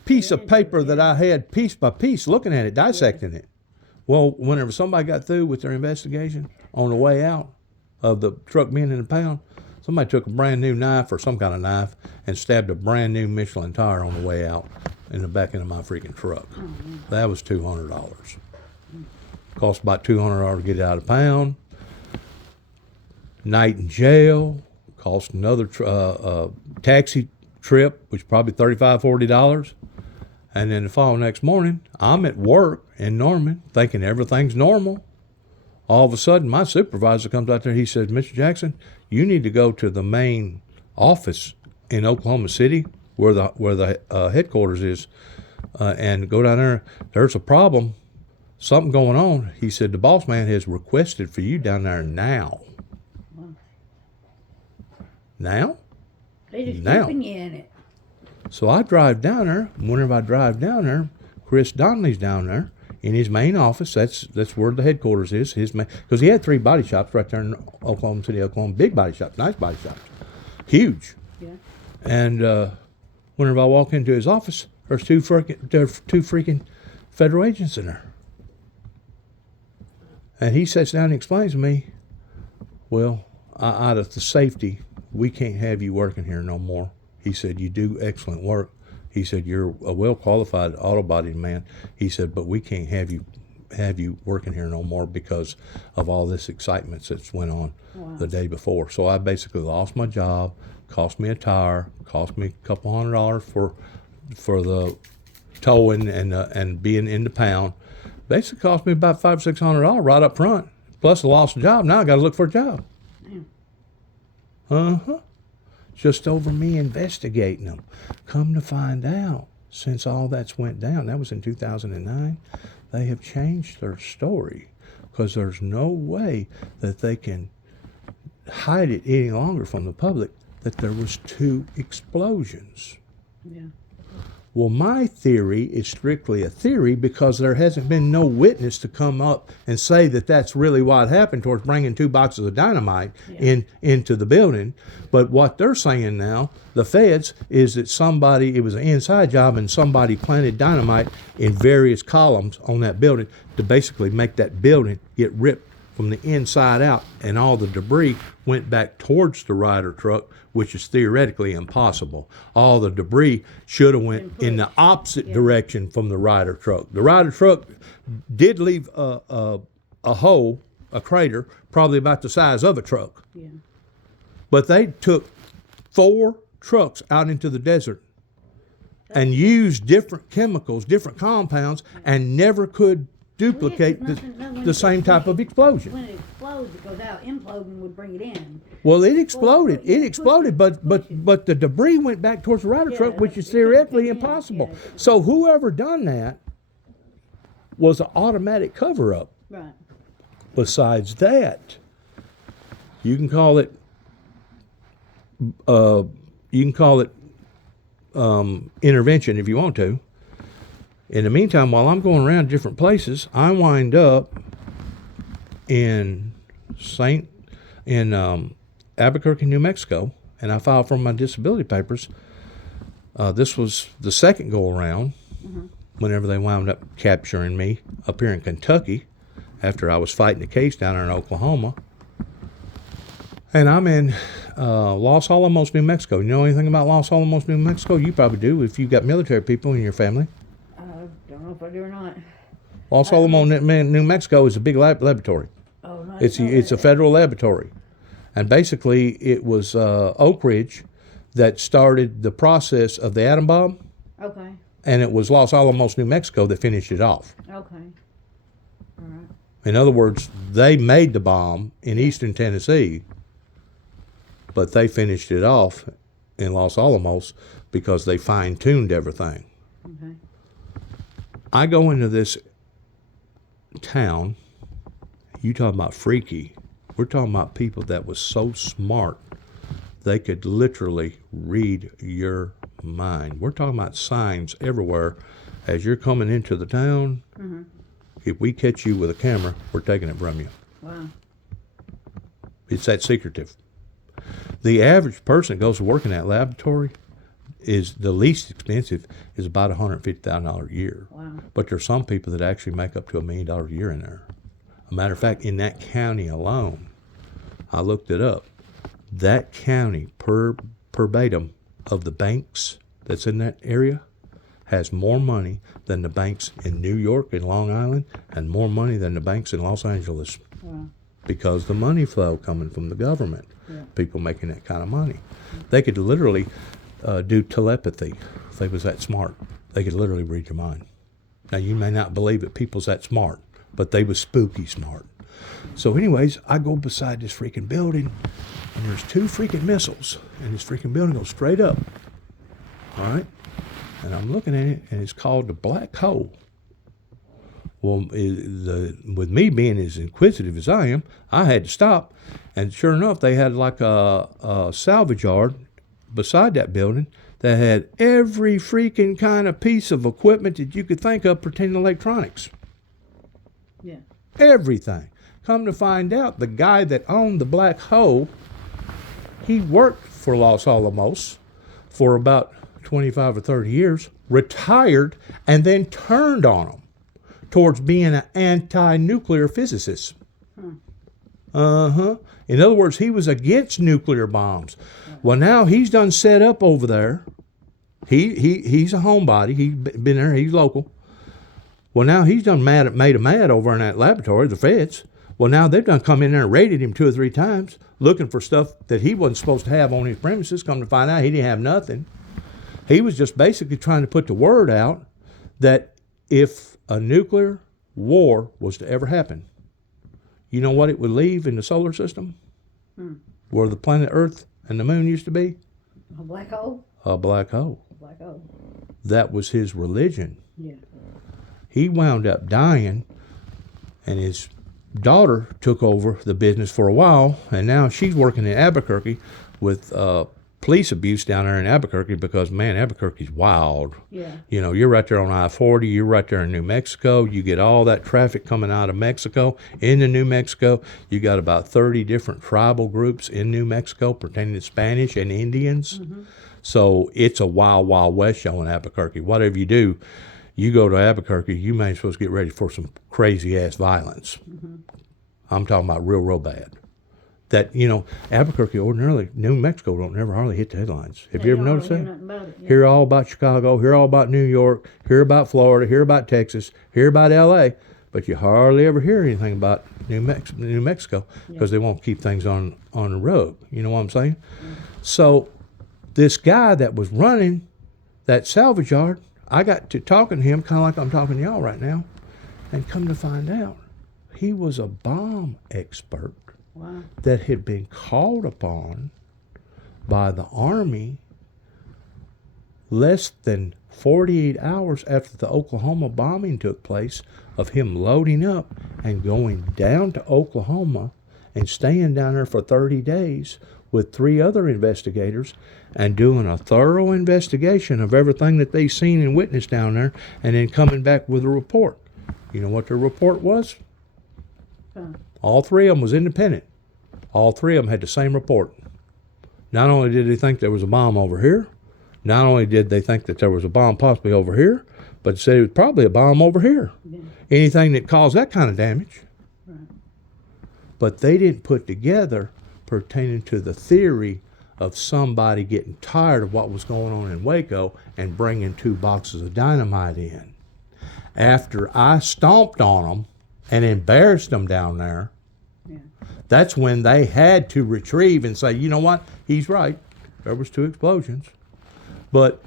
piece of paper that I had piece by piece looking at it, dissecting it. Well, whenever somebody got through with their investigation on the way out of the truck being in the pound, somebody took a brand new knife or some kind of knife and stabbed a brand new Michelin tire on the way out in the back end of my freaking truck. That was $200. Cost about $200 to get it out of the pound. Night in jail. Cost another taxi trip, which was probably $35, $40. And then the following next morning, I'm at work in Norman thinking everything's normal. All of a sudden, my supervisor comes out there. He says, Mr. Jackson, you need to go to the main office in Oklahoma City where the headquarters is and go down there. There's a problem. Something going on. He said, the boss man has requested for you down there now. Now? They just Now. keeping you in it. So I drive down there. Whenever I drive down there, Chris Donnelly's down there in his main office. That's where the headquarters is. Because he had 3 body shops right there in Oklahoma City, Oklahoma. Big body shops, nice body shops, huge. Yeah. And whenever I walk into his office, there's two freaking federal agents in there. And he sits down and explains to me, well, out of the safety we can't have you working here no more. He said, you do excellent work. He said, you're a well-qualified auto-body man. He said, but we can't have you working here no more because of all this excitement that's went on the day before. So I basically lost my job, cost me a tire, cost me a couple $100 for the towing and being in the pound. Basically cost me about $500-600 right up front. Plus I lost a job. Now I got to look for a job. Just over me investigating them. Come to find out, since all that's went down, that was in 2009, they have changed their story because there's no way that they can hide it any longer from the public that there was 2 explosions. Yeah. Well, my theory is strictly a theory because there hasn't been no witness to come up and say that that's really what happened towards bringing 2 boxes of dynamite into the building. But what they're saying now, the feds, is that it was an inside job and somebody planted dynamite in various columns on that building to basically make that building get ripped from the inside out, and all the debris went back towards the Ryder truck, which is theoretically impossible. All the debris should have went in the opposite direction from the Ryder truck. The Ryder truck did leave a hole, a crater, probably about the size of a truck. Yeah. But they took 4 trucks out into the desert and used different chemicals, different compounds, and never could duplicate the same type of explosion. When it explodes, it goes out. Imploding would bring it in. Well, it exploded. Well, It exploded, but the debris went back towards the Ryder truck, which is it couldn't theoretically get in. impossible. Yeah. So whoever done that was an automatic cover-up. Right. Besides that, you can call it intervention if you want to. In the meantime, while I'm going around different places, I wind up in Albuquerque, New Mexico, and I filed for my disability papers. This was the second go around. Whenever they wound up capturing me up here in Kentucky, after I was fighting the case down there in Oklahoma. And I'm in Los Alamos, New Mexico. You know anything about Los Alamos, New Mexico? You probably do if you've got military people in your family. Don't know if I do or not. Los Alamos, New Mexico is a big laboratory. Oh, no. It's a federal laboratory. And basically it was Oak Ridge that started the process of the atom bomb. Okay. And it was Los Alamos, New Mexico that finished it off. Okay. All right. In other words, they made the bomb in eastern Tennessee, but they finished it off in Los Alamos because they fine-tuned everything. Okay. I go into this town, you talking about freaky. We're talking about people that was so smart they could literally read your mind. We're talking about signs everywhere. As you're coming into the town, if we catch you with a camera, we're taking it from you. Wow. It's that secretive. The average person that goes to work in that laboratory is the least expensive is about $150,000 a year. Wow. But there's some people that actually make up to $1 million a year in there. A matter of fact, in that county alone, I looked it up. That county verbatim of the banks that's in that area has more money than the banks in New York and Long Island, and more money than the banks in Los Angeles. Wow. Because the money flow coming from the government, Yeah. people making that kind of money. They could literally do telepathy if they was that smart. They could literally read your mind. Now, you may not believe that people's that smart, but they was spooky smart. So anyways, I go beside this freaking building, and there's 2 freaking missiles, and this freaking building goes straight up. All right? And I'm looking at it, and it's called the Black Hole. Well, with me being as inquisitive as I am, I had to stop. And sure enough, they had like a salvage yard beside that building that had every freaking kind of piece of equipment that you could think of pertaining to electronics. Yeah. Everything. Come to find out, the guy that owned the Black Hole, he worked for Los Alamos for about 25 or 30 years, retired, and then turned on them towards being an anti-nuclear physicist. In other words, he was against nuclear bombs. Well, now he's done set up over there. He's a homebody. He's been there. He's local. Well, now he's done made a mad over in that laboratory, the feds. Well, now they've done come in there and raided him 2 or 3 times, looking for stuff that he wasn't supposed to have on his premises. Come to find out, he didn't have nothing. He was just basically trying to put the word out that if a nuclear war was to ever happen, you know what it would leave in the solar system? Where the planet Earth and the moon used to be? A black hole? A black hole. A black hole. That was his religion. Yeah. He wound up dying, and his daughter took over the business for a while, and now she's working in Albuquerque with police abuse down there in Albuquerque because, man, Albuquerque's wild. Yeah. You know, you're right there on I-40, you're right there in New Mexico, you get all that traffic coming out of Mexico into New Mexico. You got about 30 different tribal groups in New Mexico pertaining to Spanish and Indians. So it's a wild, wild west show in Albuquerque. Whatever you do, you go to Albuquerque, you may supposed to get ready for some crazy-ass violence. I'm talking about real, real bad. That, you know, Albuquerque ordinarily, New Mexico don't never hardly hit the headlines. Have you ever noticed that? Hear all about Chicago, hear all about New York, hear about Florida, hear about Texas, hear about L.A., but you hardly ever hear anything about New Mexico because they won't keep things on the rug. You know what I'm saying? So this guy that was running that salvage yard, I got to talking to him kind of like I'm talking to y'all right now, and come to find out, he was a bomb expert. Wow. That had been called upon by the Army less than 48 hours after the Oklahoma bombing took place, of him loading up and going down to Oklahoma and staying down there for 30 days with 3 other investigators and doing a thorough investigation of everything that they seen and witnessed down there, and then coming back with a report. You know what the report was? All 3 of them was independent. All 3 of them had the same report. Not only did they think there was a bomb over here, not only did they think that there was a bomb possibly over here, but said it was probably a bomb over here. Yeah. Anything that caused that kind of damage. Right. But they didn't put together pertaining to the theory of somebody getting tired of what was going on in Waco and bringing 2 boxes of dynamite in. After I stomped on them and embarrassed them down there, that's when they had to retrieve and say, you know what, he's right. There was 2 explosions. But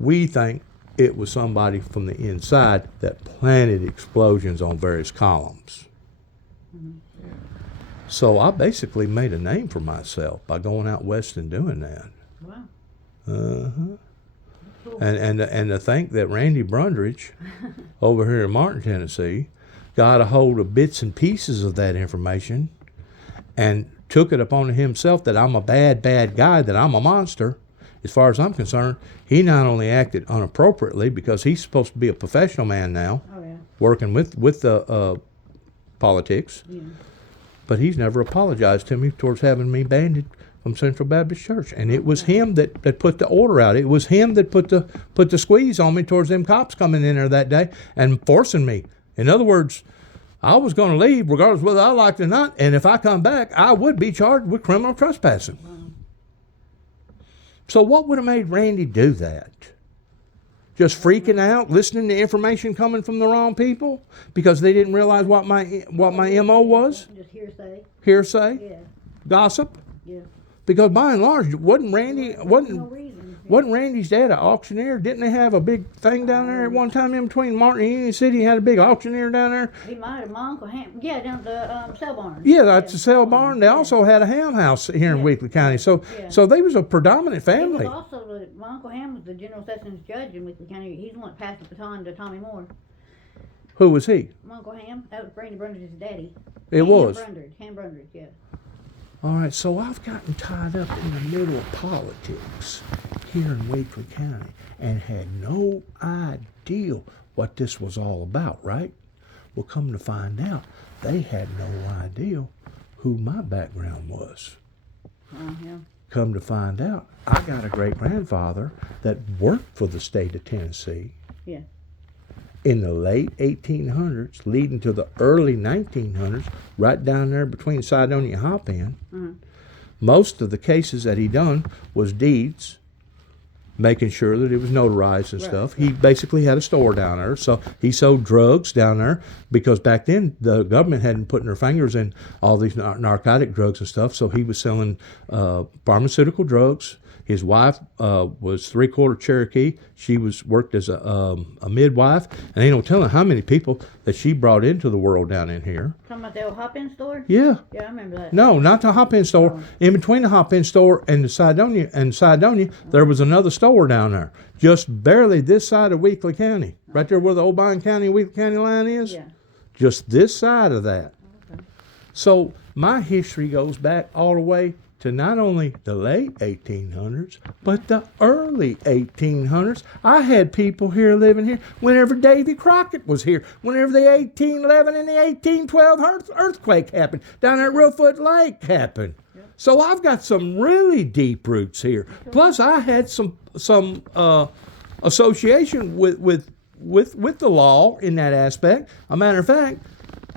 we think it was somebody from the inside that planted explosions on various columns. So I basically made a name for myself by going out west and doing that. Wow. Cool. And to think that Randy Brundridge over here in Martin, Tennessee, got a hold of bits and pieces of that information and took it upon himself that I'm a bad, bad guy, that I'm a monster. As far as I'm concerned, he not only acted inappropriately because he's supposed to be a professional man now, working with the politics, but he's never apologized to me towards having me banded from Central Baptist Church. And it was him that put the order out. It was him that put the squeeze on me towards them cops coming in there that day and forcing me. In other words, I was going to leave regardless whether I liked it or not, and if I come back, I would be charged with criminal trespassing. Wow. So what would have made Randy do that? Just freaking out, listening to information coming from the wrong people because they didn't realize what my MO was? Just hearsay. Hearsay? Yeah. Gossip? Yeah. Because by and large, wasn't No reason. Wasn't Randy's dad an auctioneer? Didn't they have a big thing down there at one time in between Martin and Union City? He had a big auctioneer down there. He might have. My Uncle Ham. Yeah, down at the sale barn. Yeah, that's the sale barn. They also had a ham house here in Weakley County. So they was a predominant family. He was also my Uncle Ham was the general sessions judge in Weakley County. He's the one that passed the baton to Tommy Moore. Who was he? My Uncle Ham. That was Randy Brundridge's daddy. It was. Ham Brundridge, yeah. All right, so I've gotten tied up in the middle of politics here in Weakley County and had no idea what this was all about, right? Well, come to find out, they had no idea who my background was. Yeah. Come to find out, I got a great-grandfather that worked for the state of Tennessee. Yeah. in the late 1800s, leading to the early 1900s, right down there between Cydonia and Hopin, most of the cases that he done was deeds, making sure that it was notarized and Right, stuff. He basically had a store down there, so he sold drugs down there because back then the government hadn't put their fingers in all these narcotic drugs and stuff. So he was selling pharmaceutical drugs. His wife was 3/4 Cherokee. She worked as a midwife, and ain't no telling how many people that she brought into the world down in here. Talking about the old Hop-In store? Yeah. Yeah, I remember that. No, not the Hop-In store. In between the Hop-In store and the Cydonia, there was another store down there, just barely this side of Weakley County, right there where the Obion County and Weakley County line is. Yeah. Just this side of that. Okay. So my history goes back all the way to not only the late 1800s, but the early 1800s. I had people here living here whenever Davy Crockett was here, whenever the 1811 and the 1812 earthquake happened, down at Reelfoot Lake happened. So I've got some really deep roots here. Plus, I had some association with the law in that aspect. A matter of fact,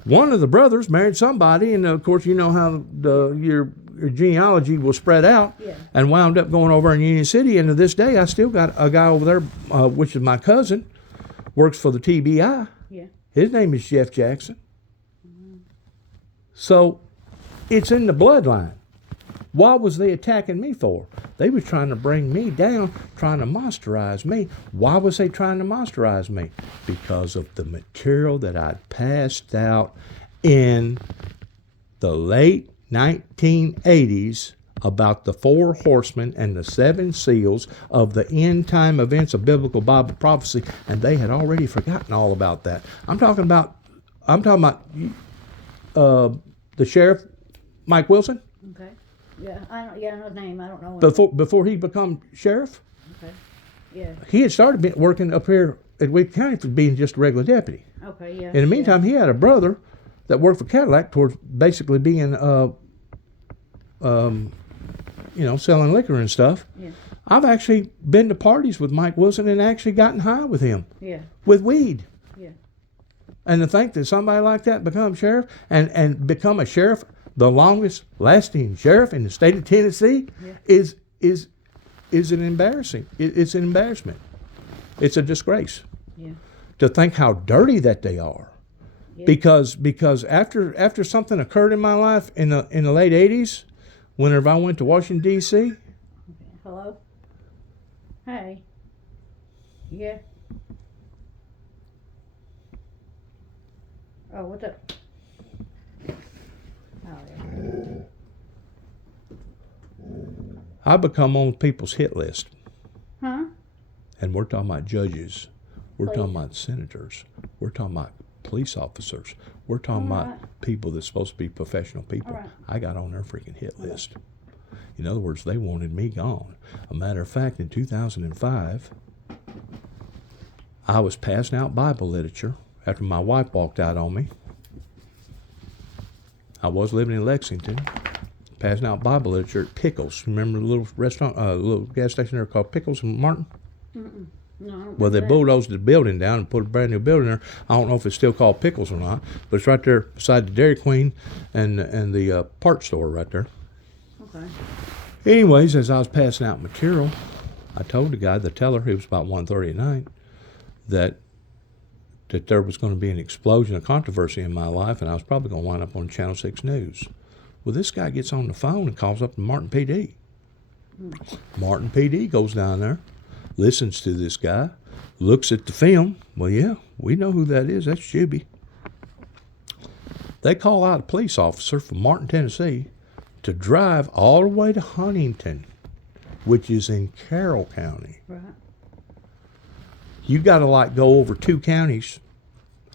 one of the brothers married somebody, and of course, you know how your genealogy will spread out, Yeah. and wound up going over in Union City. And to this day, I still got a guy over there, which is my cousin, works for the TBI. Yeah. His name is Jeff Jackson. So it's in the bloodline. What was they attacking me for? They was trying to bring me down, trying to monsterize me. Why was they trying to monsterize me? Because of the material that I'd passed out in the late 1980s about the 4 horsemen and the 7 seals of the end time events of biblical Bible prophecy, and they had already forgotten all about that. I'm talking about the sheriff, Mike Wilson, Okay. Yeah, I know his name. I don't know him. before he become sheriff. Okay. Yeah. He had started working up here at Wake County for being just a regular deputy. Okay. Yeah. In the meantime, he had a brother that worked for Cadillac towards basically being, selling liquor and stuff. Yeah. I've actually been to parties with Mike Wilson and actually gotten high with him Yeah. with weed. Yeah. And to think that somebody like that become sheriff and become a sheriff, the longest lasting sheriff in the state of Tennessee, is an embarrassing. It's an embarrassment. It's a disgrace. Yeah. To think how dirty that they are. Yeah. Because after something occurred in my life in the late 80s, whenever I went to Washington D.C. Hello. Hey. Yeah. Oh, what's up? Oh, yeah. I become on people's hit list, Huh? and we're talking about judges, we're Police. talking about senators, we're talking about police officers, we're talking All about right. people that's supposed to be professional people. All right. I got on their freaking hit list. In other words, they wanted me gone. A matter of fact, in 2005, I was passing out Bible literature after my wife walked out on me. I was living in Lexington, passing out Bible literature at Pickles. Remember the little restaurant, little gas station there called Pickles in Martin? No, I don't Well, they remember that. bulldozed the building down and put a brand new building there. I don't know if it's still called Pickles or not, but it's right there beside the Dairy Queen and the part store right there. Okay. Anyways, as I was passing out material, I told the teller, it was about 1:30 at night, that there was going to be an explosion of controversy in my life, and I was probably going to wind up on Channel 6 News. Well, this guy gets on the phone and calls up the Martin PD. Martin PD goes down there, listens to this guy, looks at the film. Well, yeah, we know who that is. That's Juby. They call out a police officer from Martin, Tennessee, to drive all the way to Huntington, which is in Carroll County. Right. You got to go over 2 counties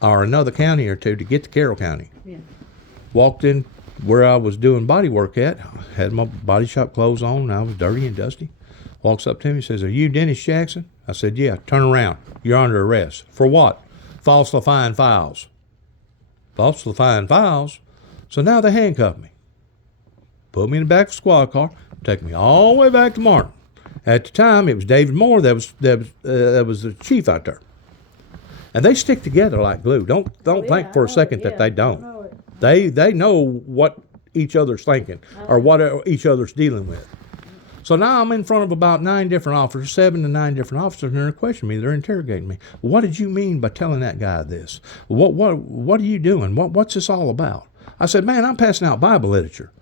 or another county or 2 to get to Carroll County. Yeah. Walked in where I was doing body work at, had my body shop clothes on, and I was dirty and dusty. Walks up to me, says, "Are you Dennis Jackson?" I said, "Yeah." "Turn around. You're under arrest." "For what?" "Falsifying files." "Falsifying files?" So now they handcuffed me. Put me in the back of a squad car, take me all the way back to Martin. At the time, it was David Moore that was the chief out there. And they stick together like glue. Don't Yeah, think for I a know second it, that yeah, they I don't. know it. They know what each other's thinking or what each other's dealing with. So now I'm in front of about 9 different officers, 7 to 9 different officers, and they're questioning me. They're interrogating me. What did you mean by telling that guy this? What are you doing? What's this all about? I said, man, I'm passing out Bible literature.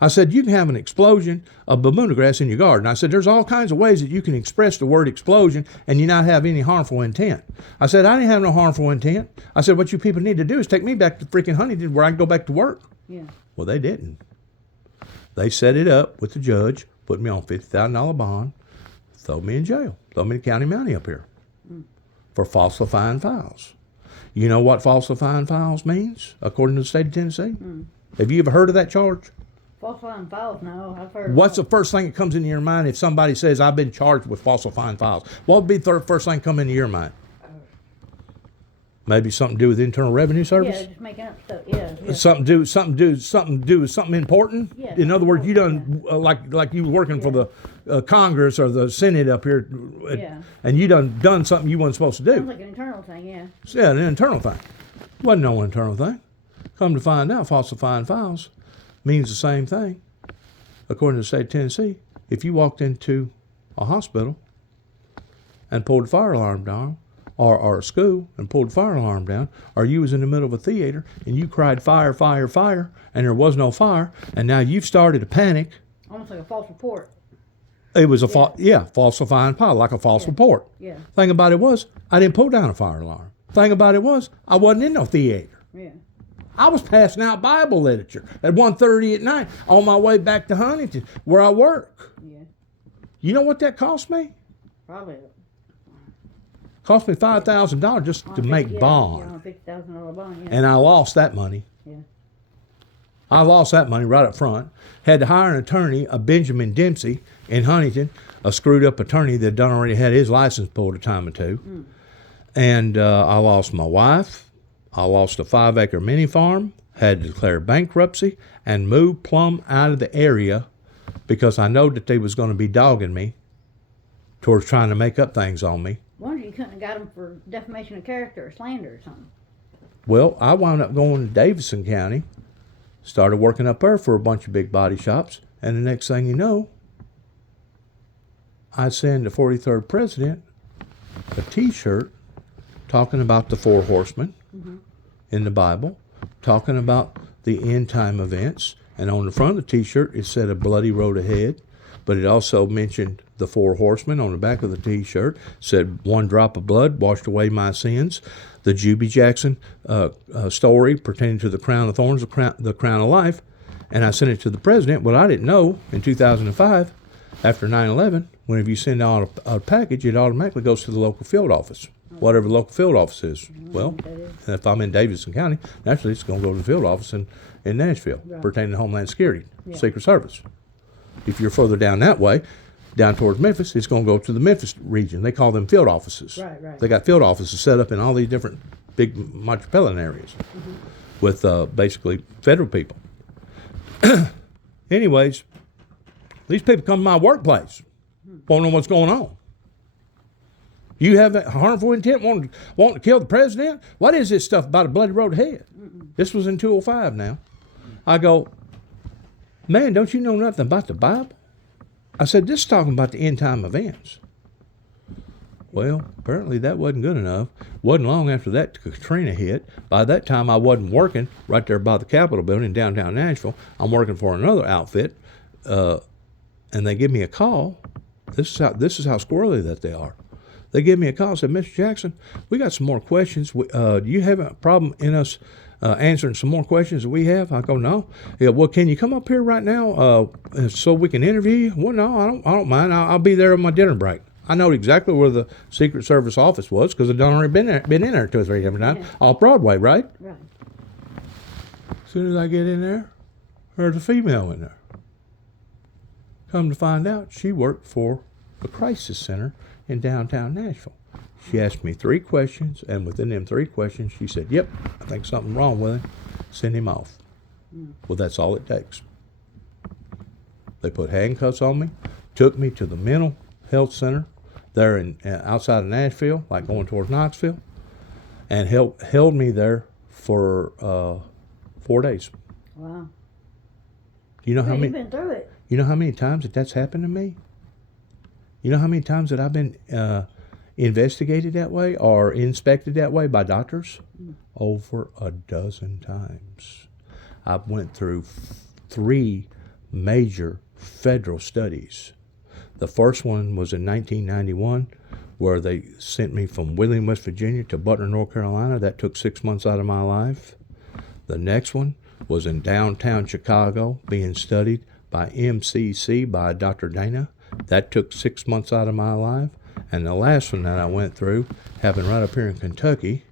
I said, you can have an explosion of Bermuda grass in your garden. I said, there's all kinds of ways that you can express the word explosion and you not have any harmful intent. I said, I didn't have no harmful intent. I said, what you people need to do is take me back to freaking Huntington where I can go back to work. Yeah. Well, they didn't. They set it up with the judge, put me on $50,000 bond, throw me in jail, throw me to County Mountie up here for falsifying files. You know what falsifying files means, according to the state of Tennessee? Have you ever heard of that charge? Falsifying files, no, I've heard. What's the first thing that comes into your mind if somebody says, I've been charged with falsifying files? What would be the first thing come into your mind? Maybe something to do with Internal Revenue Service? Yeah, just making up stuff. Yeah. Something to do with something important. Yeah, In other words, you something done like you were working for the Congress or the Senate up here, Yeah. and you done something you wasn't supposed to Sounds do. like an internal thing, yeah. Yeah, an internal thing. Wasn't no internal thing. Come to find out, falsifying files means the same thing. According to the state of Tennessee, if you walked into a hospital and pulled the fire alarm down, or a school and pulled the fire alarm down, or you was in the middle of a theater and you cried fire, fire, fire, and there was no fire, and now you've started a panic. Almost like a false report. It was a falsifying file, like a false report. Yeah. Thing about it was, I didn't pull down a fire alarm. Thing about it was, I wasn't in no theater. Yeah. I was passing out Bible literature at 1:30 at night on my way back to Huntington, where I work. Yeah. You know what that cost me? Probably. Cost me $5,000 just to make bond. Yeah, on a $50,000 bond, yeah. And I lost that money. Yeah. I lost that money right up front. Had to hire an attorney, a Benjamin Dempsey in Huntington, a screwed up attorney that done already had his license pulled a time or two. And I lost my wife. I lost a 5-acre mini farm, had to declare bankruptcy, and moved plumb out of the area because I know that they was going to be dogging me towards trying to make up things on me. Wonder you couldn't have got him for defamation of character or slander or something. Well, I wound up going to Davidson County, started working up there for a bunch of big body shops, and the next thing you know, I send the 43rd president a T-shirt talking about the 4 horsemen in the Bible, talking about the end time events, and on the front of the T-shirt it said a bloody road ahead, but it also mentioned the 4 horsemen. On the back of the T-shirt said 1 drop of blood washed away my sins. The Juby Jackson story pertaining to the crown of thorns, the crown of life. And I sent it to the president. Well, I didn't know in 2005, after 9/11, whenever you send out a package, it automatically goes to the local field office, whatever the local field office is. Well, and if I'm in Davidson County, naturally it's going to go to the field office in Nashville, pertaining to Homeland Security, Secret Service. If you're further down that way, down towards Memphis, it's going to go to the Memphis region. They call them field offices. Right. They got field offices set up in all these different big metropolitan areas with basically federal people. Anyways, these people come to my workplace, want to know what's going on. You have a harmful intent, wanting to kill the president? What is this stuff about a bloody road ahead? This was in 205 now. I go, man, don't you know nothing about the Bible? I said, this is talking about the end time events. Well, apparently that wasn't good enough. Wasn't long after that Katrina hit. By that time, I wasn't working right there by the Capitol building in downtown Nashville. I'm working for another outfit, and they give me a call. This is how squirrely that they are. They give me a call and said, Mr. Jackson, we got some more questions. Do you have a problem in us answering some more questions that we have? I go, no. Yeah, well, can you come up here right now so we can interview you? Well, no, I don't mind. I'll be there on my dinner break. I know exactly where the Secret Service office was because I've already been in there 2 or 3 different times. Off Broadway, right? Right. As soon as I get in there, there's a female in there. Come to find out, she worked for the crisis center in downtown Nashville. She asked me 3 questions, and within them 3 questions, she said, yep, I think something's wrong with him. Send him off. Well, that's all it takes. They put handcuffs on me, took me to the mental health center there in outside of Nashville, like going towards Knoxville. and held me there for 4 days. Wow. You know how You've many? been through it. You know how many times that's happened to me? You know how many times that I've been investigated that way or inspected that way by doctors? Over a dozen times. I went through 3 major federal studies. The first one was in 1991, where they sent me from Wheeling, West Virginia to Butler, North Carolina. That took 6 months out of my life. The next one was in downtown Chicago, being studied by MCC, by Dr. Dana. That took 6 months out of my life. And the last one that I went through happened right up here in Kentucky,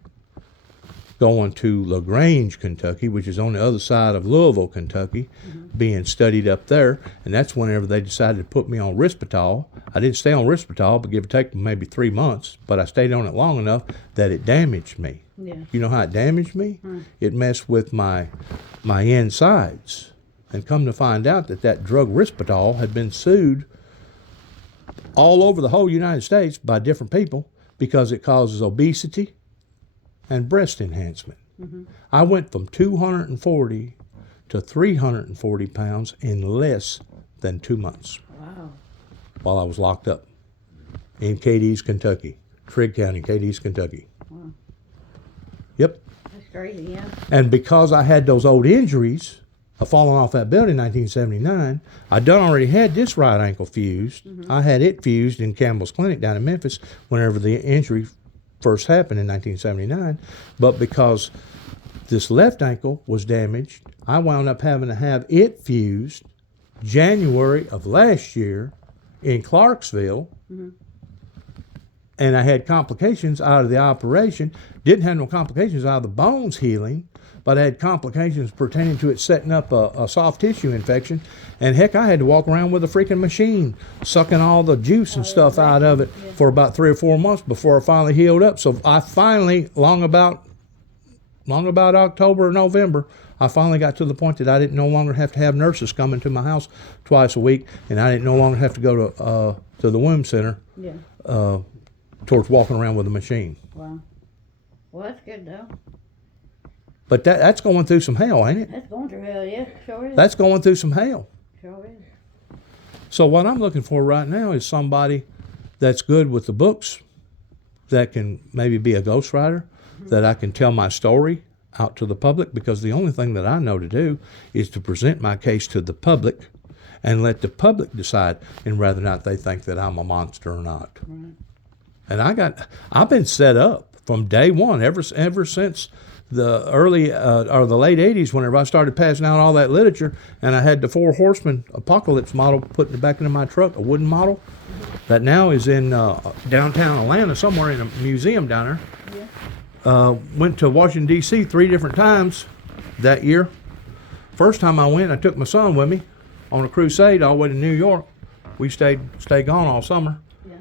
going to LaGrange, Kentucky, which is on the other side of Louisville, Kentucky, being studied up there. And that's whenever they decided to put me on Risperdal. I didn't stay on Risperdal, but give or take maybe 3 months. But I stayed on it long enough that it damaged me. Yeah. You know how it damaged me? It messed with my insides. And come to find out that drug Risperdal had been sued all over the whole United States by different people because it causes obesity and breast enhancement. I went from 240 to 340 pounds in less than 2 months Wow. while I was locked up in Cadiz, Kentucky. Trigg County, Cadiz, Kentucky. Wow. Yep. That's crazy, yeah. And because I had those old injuries of falling off that building in 1979, I done already had this right ankle fused. I had it fused in Campbell's Clinic down in Memphis whenever the injury first happened in 1979. But because this left ankle was damaged, I wound up having to have it fused January of last year in Clarksville. And I had complications out of the operation. Didn't have no complications out of the bones healing, but I had complications pertaining to it setting up a soft tissue infection. And heck, I had to walk around with a freaking machine, sucking all the juice and stuff out of it for about 3 or 4 months before I finally healed up. So I finally, long about October or November, I finally got to the point that I didn't no longer have to have nurses coming to my house twice a week, and I didn't no longer have to go to the women's center Yeah. towards walking around with a machine. Wow. Well, that's good, though. But that's going through some hell, ain't it? That's going through hell, yeah. Sure is. That's going through some hell. Sure is. So what I'm looking for right now is somebody that's good with the books, that can maybe be a ghostwriter, that I can tell my story out to the public, because the only thing that I know to do is to present my case to the public and let the public decide and whether or not they think that I'm a monster or not. Right. And I've been set up from day one, ever since the early or the late 80s, whenever I started passing out all that literature, and I had the 4 Horsemen Apocalypse model put in the back of my truck, a wooden model that now is in downtown Atlanta, somewhere in a museum down there. Yeah. Went to Washington, D.C. 3 different times that year. First time I went, I took my son with me on a crusade all the way to New York. We stayed gone all summer. Yeah.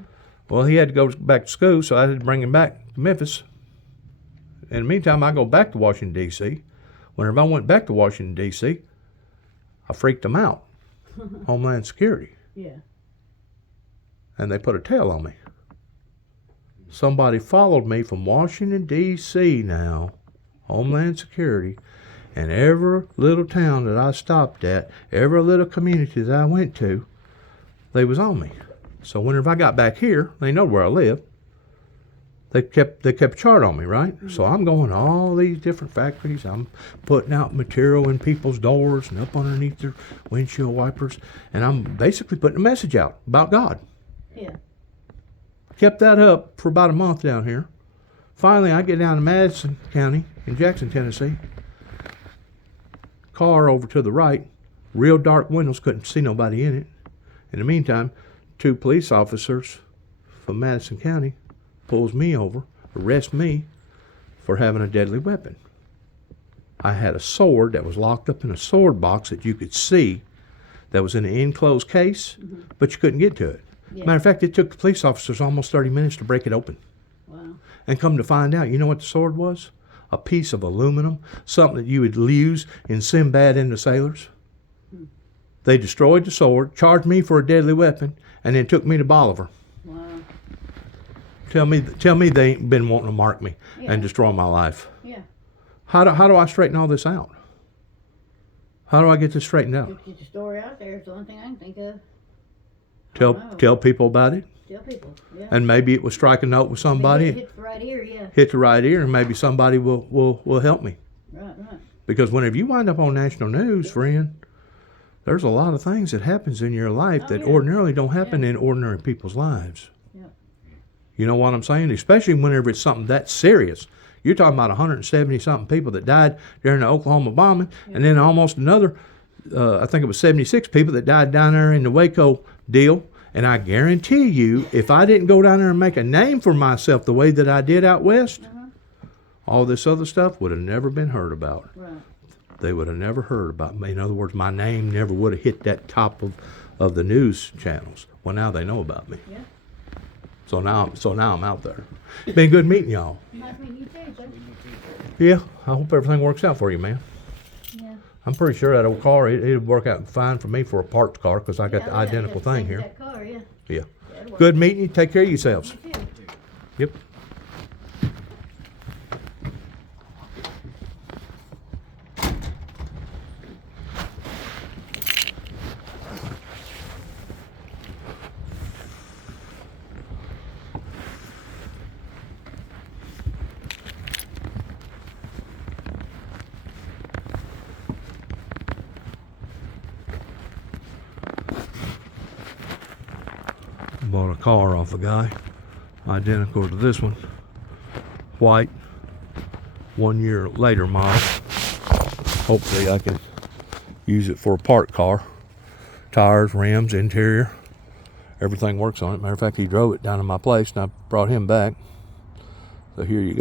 Well, he had to go back to school, so I had to bring him back to Memphis. In the meantime, I go back to Washington, D.C. Whenever I went back to Washington, D.C., I freaked them out, Homeland Security, Yeah. and they put a tail on me. Somebody followed me from Washington, D.C. now, Homeland Security, and every little town that I stopped at, every little community that I went to, they was on me. So whenever I got back here, they know where I live. They kept a chart on me, right? So I'm going to all these different factories. I'm putting out material in people's doors and up underneath their windshield wipers, and I'm basically putting a message out about God. Yeah. Kept that up for about a month down here. Finally, I get down to Madison County in Jackson, Tennessee. Car over to the right, real dark windows, couldn't see nobody in it. In the meantime, 2 police officers from Madison County pulls me over, arrests me for having a deadly weapon. I had a sword that was locked up in a sword box that you could see, that was in an enclosed case, but you couldn't get to it. Yeah. Matter of fact, it took the police officers almost 30 minutes to break it open. Wow. And come to find out, you know what the sword was? A piece of aluminum, something that you would use in Sinbad and the Sailors. They destroyed the sword, charged me for a deadly weapon, and then took me to Bolivar Wow. Tell me they ain't been wanting to mark me Yeah. and destroy my life. Yeah. How do I straighten all this out? How do I get this straightened out? Just get the story out there. It's the only thing I can think of. Wow. Tell people about it, Tell people. Yeah. and maybe it was strike a note with somebody, Hit the right ear, yeah. hit the right ear, and maybe somebody will help me. Right. Because whenever you wind up on national news, friend, there's a lot of things that happens in your life Oh, that yeah. ordinarily don't happen in ordinary people's lives. Yeah. You know what I'm saying? Especially whenever it's something that serious. You're talking about 170 something people that died during the Oklahoma bombing, and then almost another, I think it was 76 people that died down there in the Waco deal. And I guarantee you, if I didn't go down there and make a name for myself the way that I did out west, all this other stuff would have never been heard about. Right. They would have never heard about me. In other words, my name never would have hit that top of the news channels. Well, now they know about me. Yeah. So now I'm out there. Been good meeting y'all. Nice meeting you too, sir. Yeah, I hope everything works out for you, man. Yeah. I'm pretty sure that old car, it'll work out fine for me for a parked car because I got the identical thing here. That car, yeah. Yeah. That'll work. Good meeting you. Take care of yourselves. You too. Yep. Bought a car off a guy, identical to this one, white, 1 year later model. Hopefully I can use it for a parked car. Tires, rims, interior, everything works on it. Matter of fact, he drove it down to my place and I brought him back. So here you go.